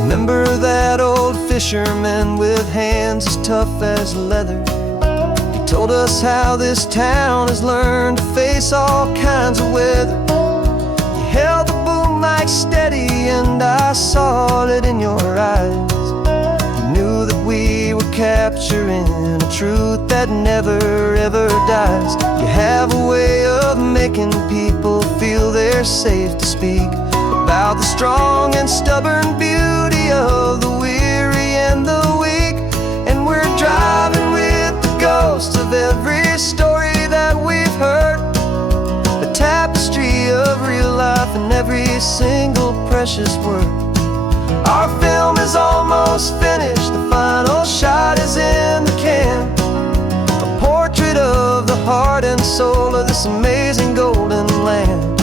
Remember that old fisherman with hands as tough as leather? He told us how this town has learned to face all kinds of weather. You held the boom mic steady and I saw it in your eyes. You knew that we were capturing a truth that never ever dies. You have a way of making people feel they're safe to speak about the strong and stubborn beauty of the weary and the weak. And we're driving with the ghosts of every story that we've heard. A tapestry of real life in every single precious word. Our film is almost finished, the final shot is in the can. A portrait of the heart and soul of this amazing golden land.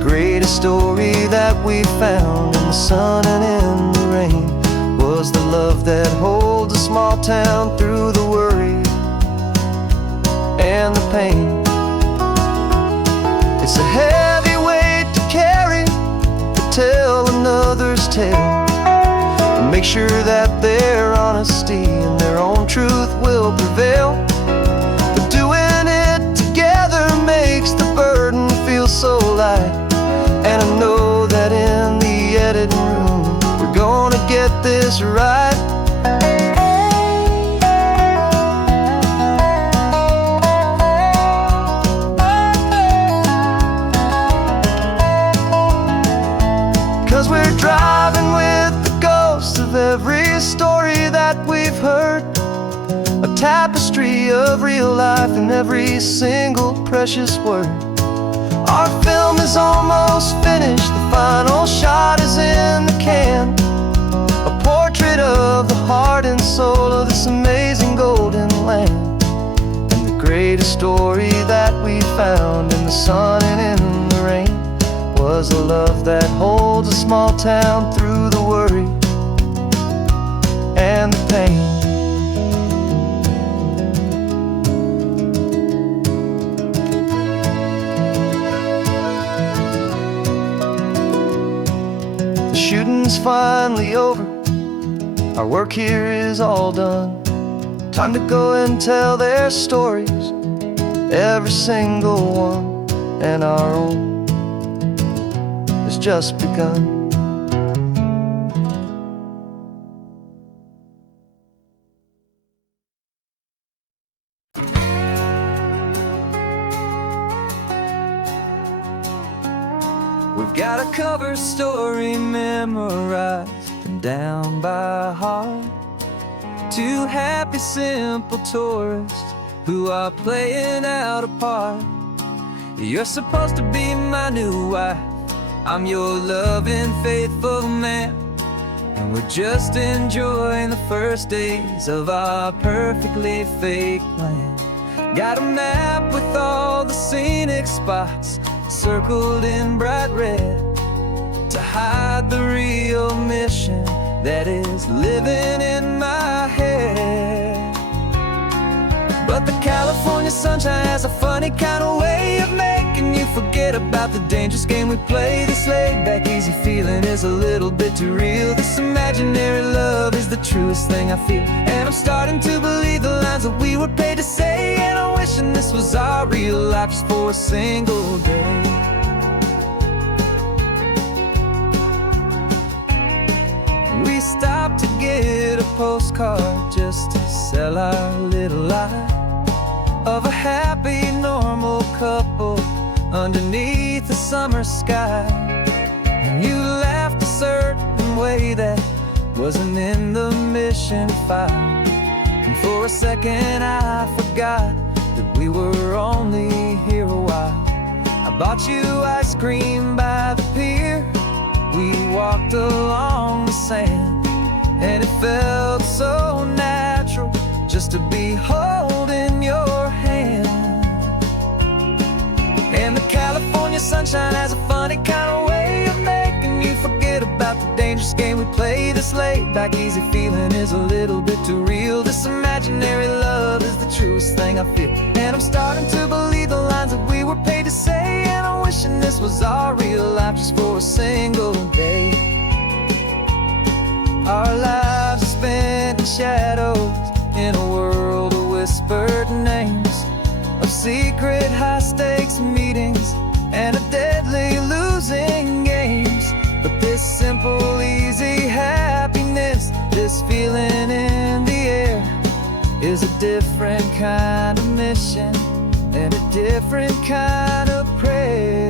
Greatest story that we found in the sun and in the rain was the love that holds a small town through the worry and the pain. It's a heavy weight to carry, to tell another's tale, and make sure that their honesty and their own truth will prevail. But doing it together makes the burden feel so light. And I know that in the editing room we're gonna get this right. 'Cause we're driving with the ghosts of every story that we've heard. A tapestry of real life in every single precious word. Our film is almost finished, the final shot is in the can. A portrait of the heart and soul of this amazing golden land. And the greatest story that we found in the sun and in the rain was a love that holds a small town through the worry and the pain. Shooting's finally over, our work here is all done. Time to go and tell their stories, every single one, and our own has just begun. We've got a cover story memorized and down by heart. Two happy, simple tourists who are playing out a part. You're supposed to be my new wife, I'm your loving, faithful man. And we're just enjoying the first days of our perfectly fake plan. Got a map with all the scenic spots circled in bright red to hide the real mission that is living in my head. But the California sunshine has a funny kind of way of making you forget about the dangerous game we play. This laid back easy feeling is a little bit too real. This imaginary love is the truest thing I feel. And I'm starting to believe the lines that we were paid to say. And I'm wishing this was our real life just for a single day. We stopped to get a postcard just to sell our little lie of a happy, normal couple underneath the summer sky. And you laughed a certain way that wasn't in the mission file. And for a second I forgot that we were only here a while. I bought you ice cream by the pier. We walked along the sand, and it felt so natural just to be holding your hand. And the California sunshine has a funny kind of way of making you forget about the dangerous game we play. This laid back easy feeling is a little bit too real. This imaginary love is the truest thing I feel. And I'm starting to believe the lines that we were paid to say. And I'm wishing this was our real life just for a single day. Our lives are spent in shadows, in a world of whispered names, of secret high-stakes meetings and of deadly losing games. But this simple, easy happiness, this feeling in the air, is a different kind of mission and a different kind of prayer.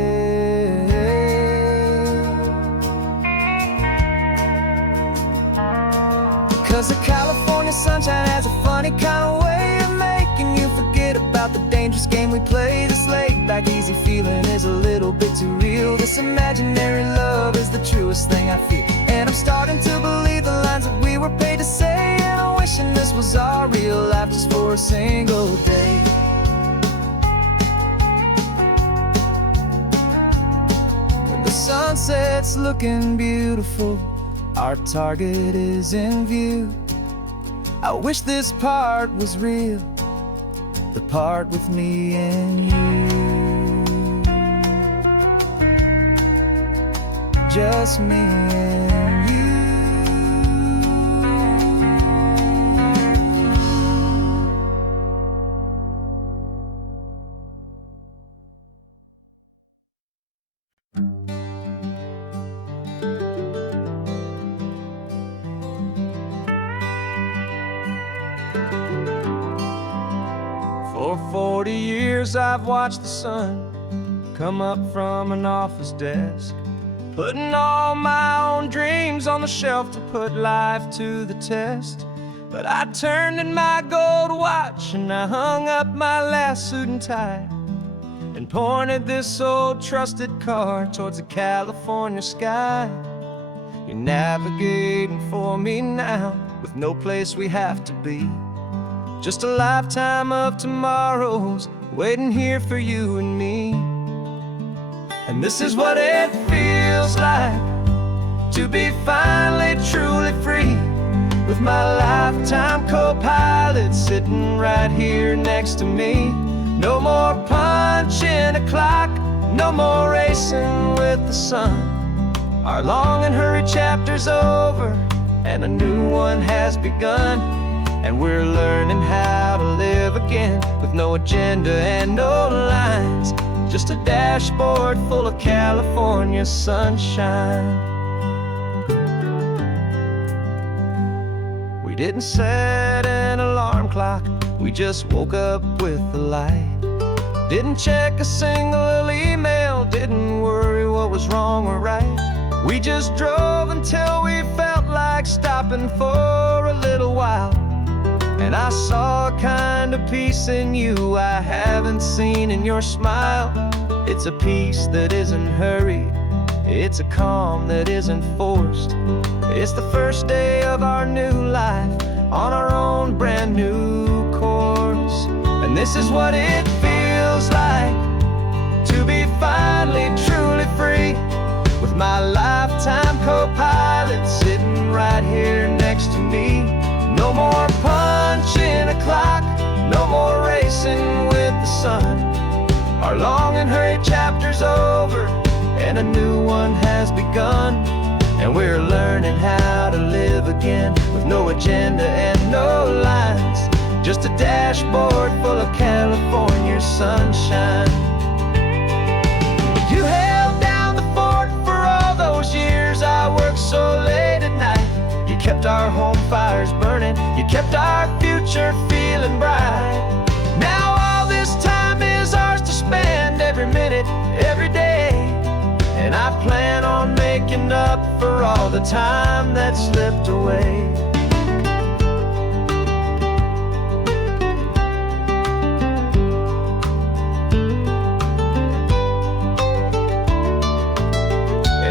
'Cause the California sunshine has a funny kind of way of making you forget about the dangerous game we play. This laid back easy feeling is a little bit too real. This imaginary love is the truest thing I feel. And I'm starting to believe the lines that we were paid to say. And I'm wishing this was our real life just for a single day. When the sunset's looking beautiful, our target is in view. I wish this part was real, the part with me and you. Just me and you. For 40 years I've watched the sun come up from an office desk, putting all my own dreams on the shelf to put life to the test. But I turned in my gold watch and I hung up my last suit and tie, and pointed this old trusted car towards the California sky. You're navigating for me now, with no place we have to be. Just a lifetime of tomorrows waiting here for you and me. And this is what it feels like to be finally truly free, with my lifetime co-pilot sitting right here next to me. No more punching a clock, no more racing with the sun. Our long and hurried chapter's over and a new one has begun. And we're learning how to live again, with no agenda and no lines, just a dashboard full of California sunshine. We didn't set an alarm clock, we just woke up with the light. Didn't check a single email, didn't worry what was wrong or right. We just drove until we felt like stopping for a little while. And I saw a kind of peace in you I haven't seen in your smile. It's a peace that isn't hurried, it's a calm that isn't forced. It's the first day of our new life on our own brand new course. And this is what it feels like to be finally truly free, with my lifetime co-pilot sitting right here next to me. No more punching a clock, no more racing with the sun. Our long and hurried chapter's over and a new one has begun. And we're learning how to live again, with no agenda and no lines, just a dashboard full of California sunshine. You held down the fort for all those years I worked so late at night. You kept our home fires burning, you kept our future feeling bright. Now all this time is ours to spend, every minute, every day. And I plan on making making up for all the time that slipped away.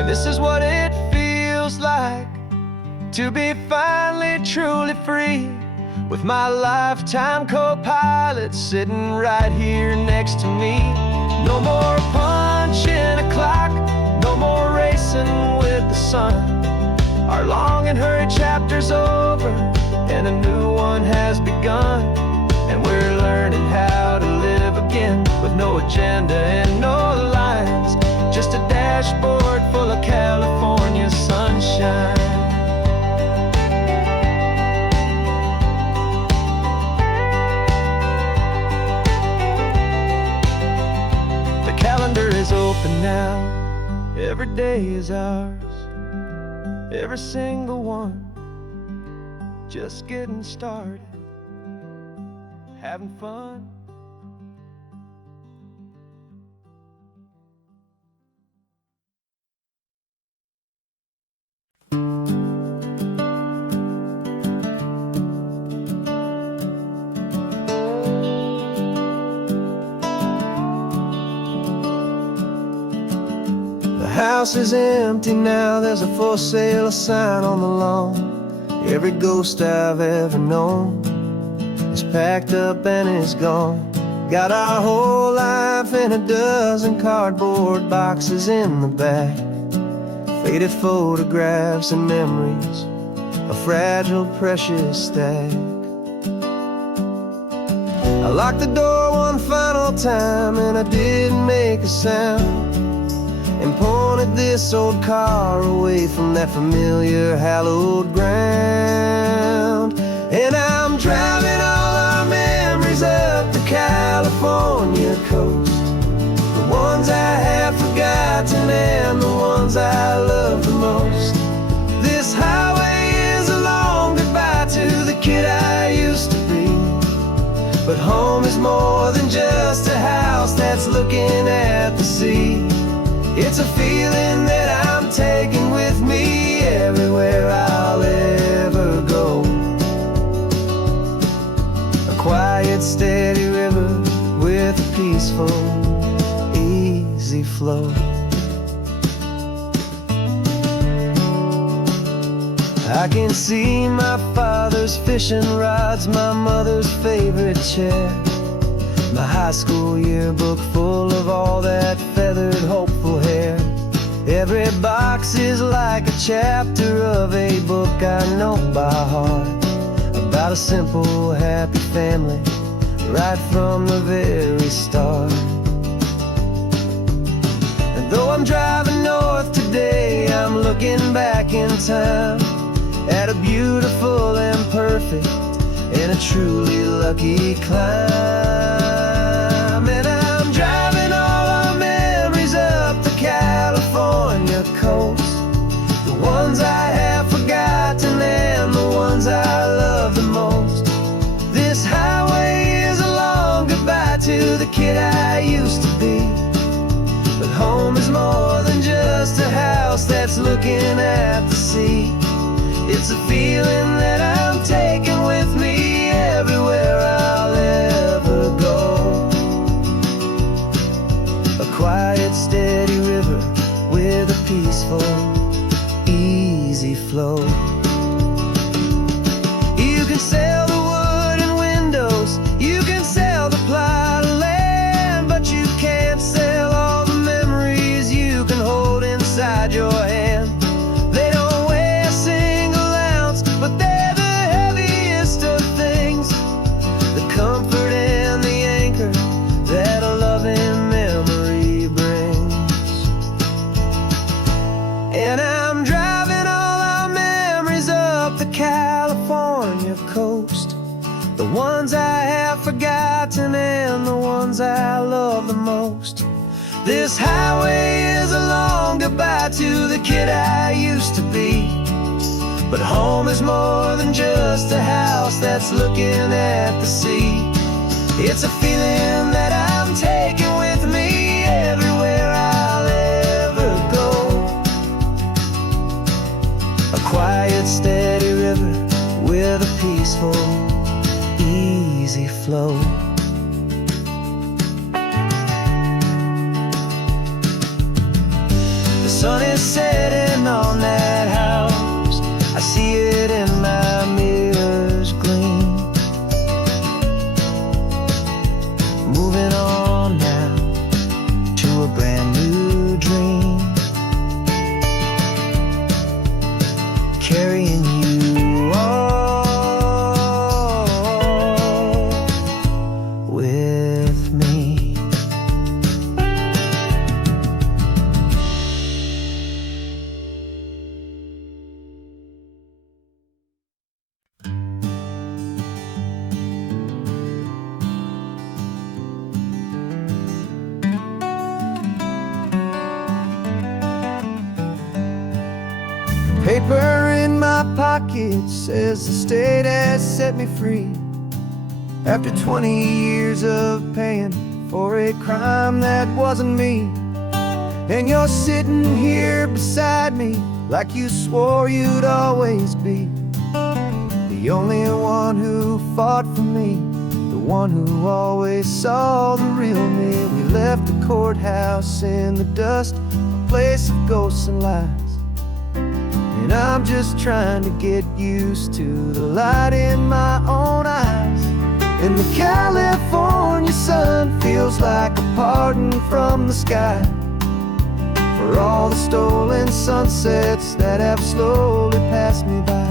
This is what it feels like to be finally truly free, with my lifetime co-pilot sitting right here next to me. No more punching a clock, no more racing with the sun. Our long and hurried chapter's over, and a new one has begun. And we're learning how to live again, with no agenda and no lines, just a dashboard full of California sunshine. The calendar is open now, every day is ours, every single one, just getting started, having fun. The house is empty now, there's a for sale sign on the lawn. Every ghost I've ever known is packed up and is gone. Got our whole life in a dozen cardboard boxes in the back, faded photographs and memories, a fragile, precious stack. I locked the door one final time and I didn't make a sound, and pointed this old car away from that familiar hallowed ground. And I'm driving all our memories up the California coast, the ones I have forgotten and the ones I love the most. This highway is a long goodbye to the kid I used to be, but home is more than just a house that's looking at the sea. It's a feeling that I'm taking with me everywhere I'll ever go. A quiet, steady river with a peaceful, easy flow. I can see my father's fishing rods, my mother's favorite chair, my high school yearbook full of all that feathered, hopeful hair. Every box is like a chapter of a book I know by heart, about a simple, happy family right from the very start. And though I'm driving north today, I'm looking back in time at a beautiful and perfect and a truly lucky climb. And I'm driving all our memories up the California coast, the ones I have forgotten and the ones I love the most. This highway is a long goodbye to the kid I used to be, but home is more than just a house that's looking at the sea. It's a feeling that I'm taking with me everywhere I'll ever go. A quiet, steady river with a peaceful, easy flow. You can sell the wood and windows, you can sell the plot of land, but you can't sell all the memories you can hold inside your hand. They don't weigh a single ounce, but they're the heaviest of things, the comfort and the anchor that a loving memory brings. And I'm driving all our memories up the California coast, the ones I have forgotten and the ones I love the most. This highway is a long goodbye to the kid I used to be, but home is more than just a house that's looking at the sea. It's a feeling that I'm taking with me everywhere I'll ever go. slow. The sun is setting on that house. I see it in my mirror's gleam. Moving on now to a brand new dream. Carrying you all with me. Paper in my pocket says the state has set me free. After 20 years of paying for a crime that wasn't me. And you're sitting here beside me like you swore you'd always be. The only one who fought for me, the one who always saw the real me. We left the courthouse in the dust, a place of ghosts and lies. And I'm just trying to get used to the light in my own eyes. And the California sun feels like a pardon from the sky for all the stolen sunsets that have slowly passed me by.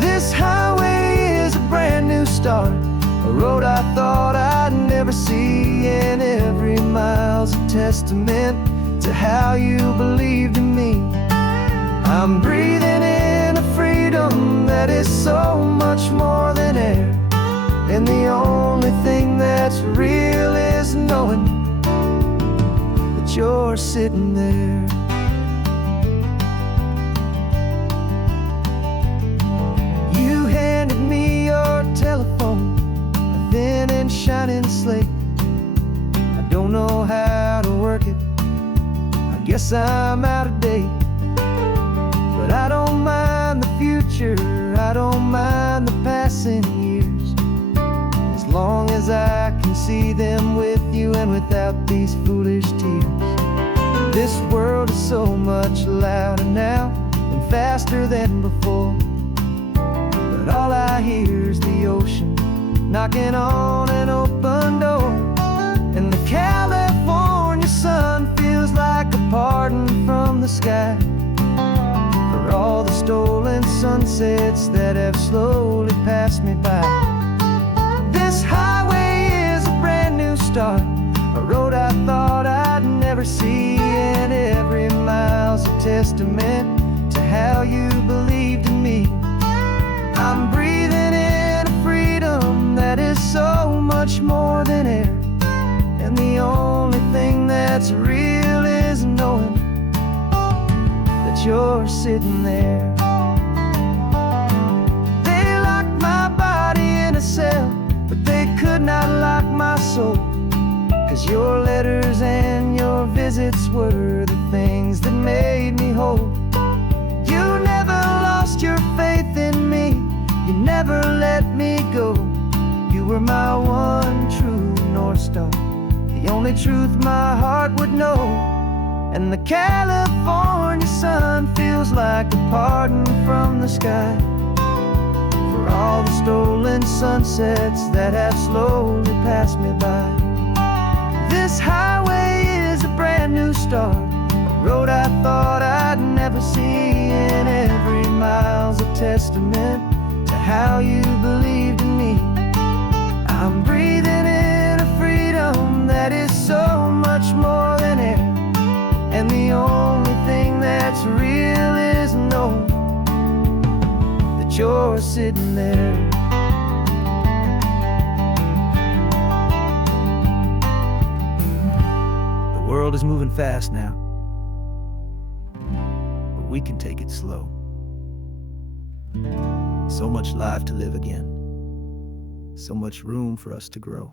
This highway is a brand new start, a road I thought I'd never see. And every mile's a testament to how you believed in me. I'm breathing in a freedom that is so much more than air. And the only thing that's real is knowing that you're sitting there. You handed me your telephone, a thin and shining slate. I don't know how to work it, I guess I'm out of date. But I don't mind the future, I don't mind the passing years, as long as I can see them with you and without these foolish tears. This world is so much louder now and faster than before, but all I hear is the ocean knocking on an open door. And the California sun feels like a pardon from the sky for all the stolen sunsets that have slowly passed me by. This highway is a brand new start, a road I thought I'd never see. And every mile's a testament to how you believed in me. I'm breathing in a freedom that is so much more than air. And the only thing that's real is knowing you're sitting there. They locked my body in a cell, but they could not lock my soul. 'Cause your letters and your visits were the things that made me whole. You never lost your faith in me, you never let me go. You were my one true North Star, the only truth my heart would know. And the California sun feels like a pardon from the sky for all the stolen sunsets that have slowly passed me by. This highway is a brand new start, a road I thought I'd never see. And every mile's a testament to how you believed in me. I'm breathing in a freedom that is so much more than air. And the only thing that's real is knowing that you're sitting there. The world is moving fast now, but we can take it slow. So much life to live again, so much room for us to grow.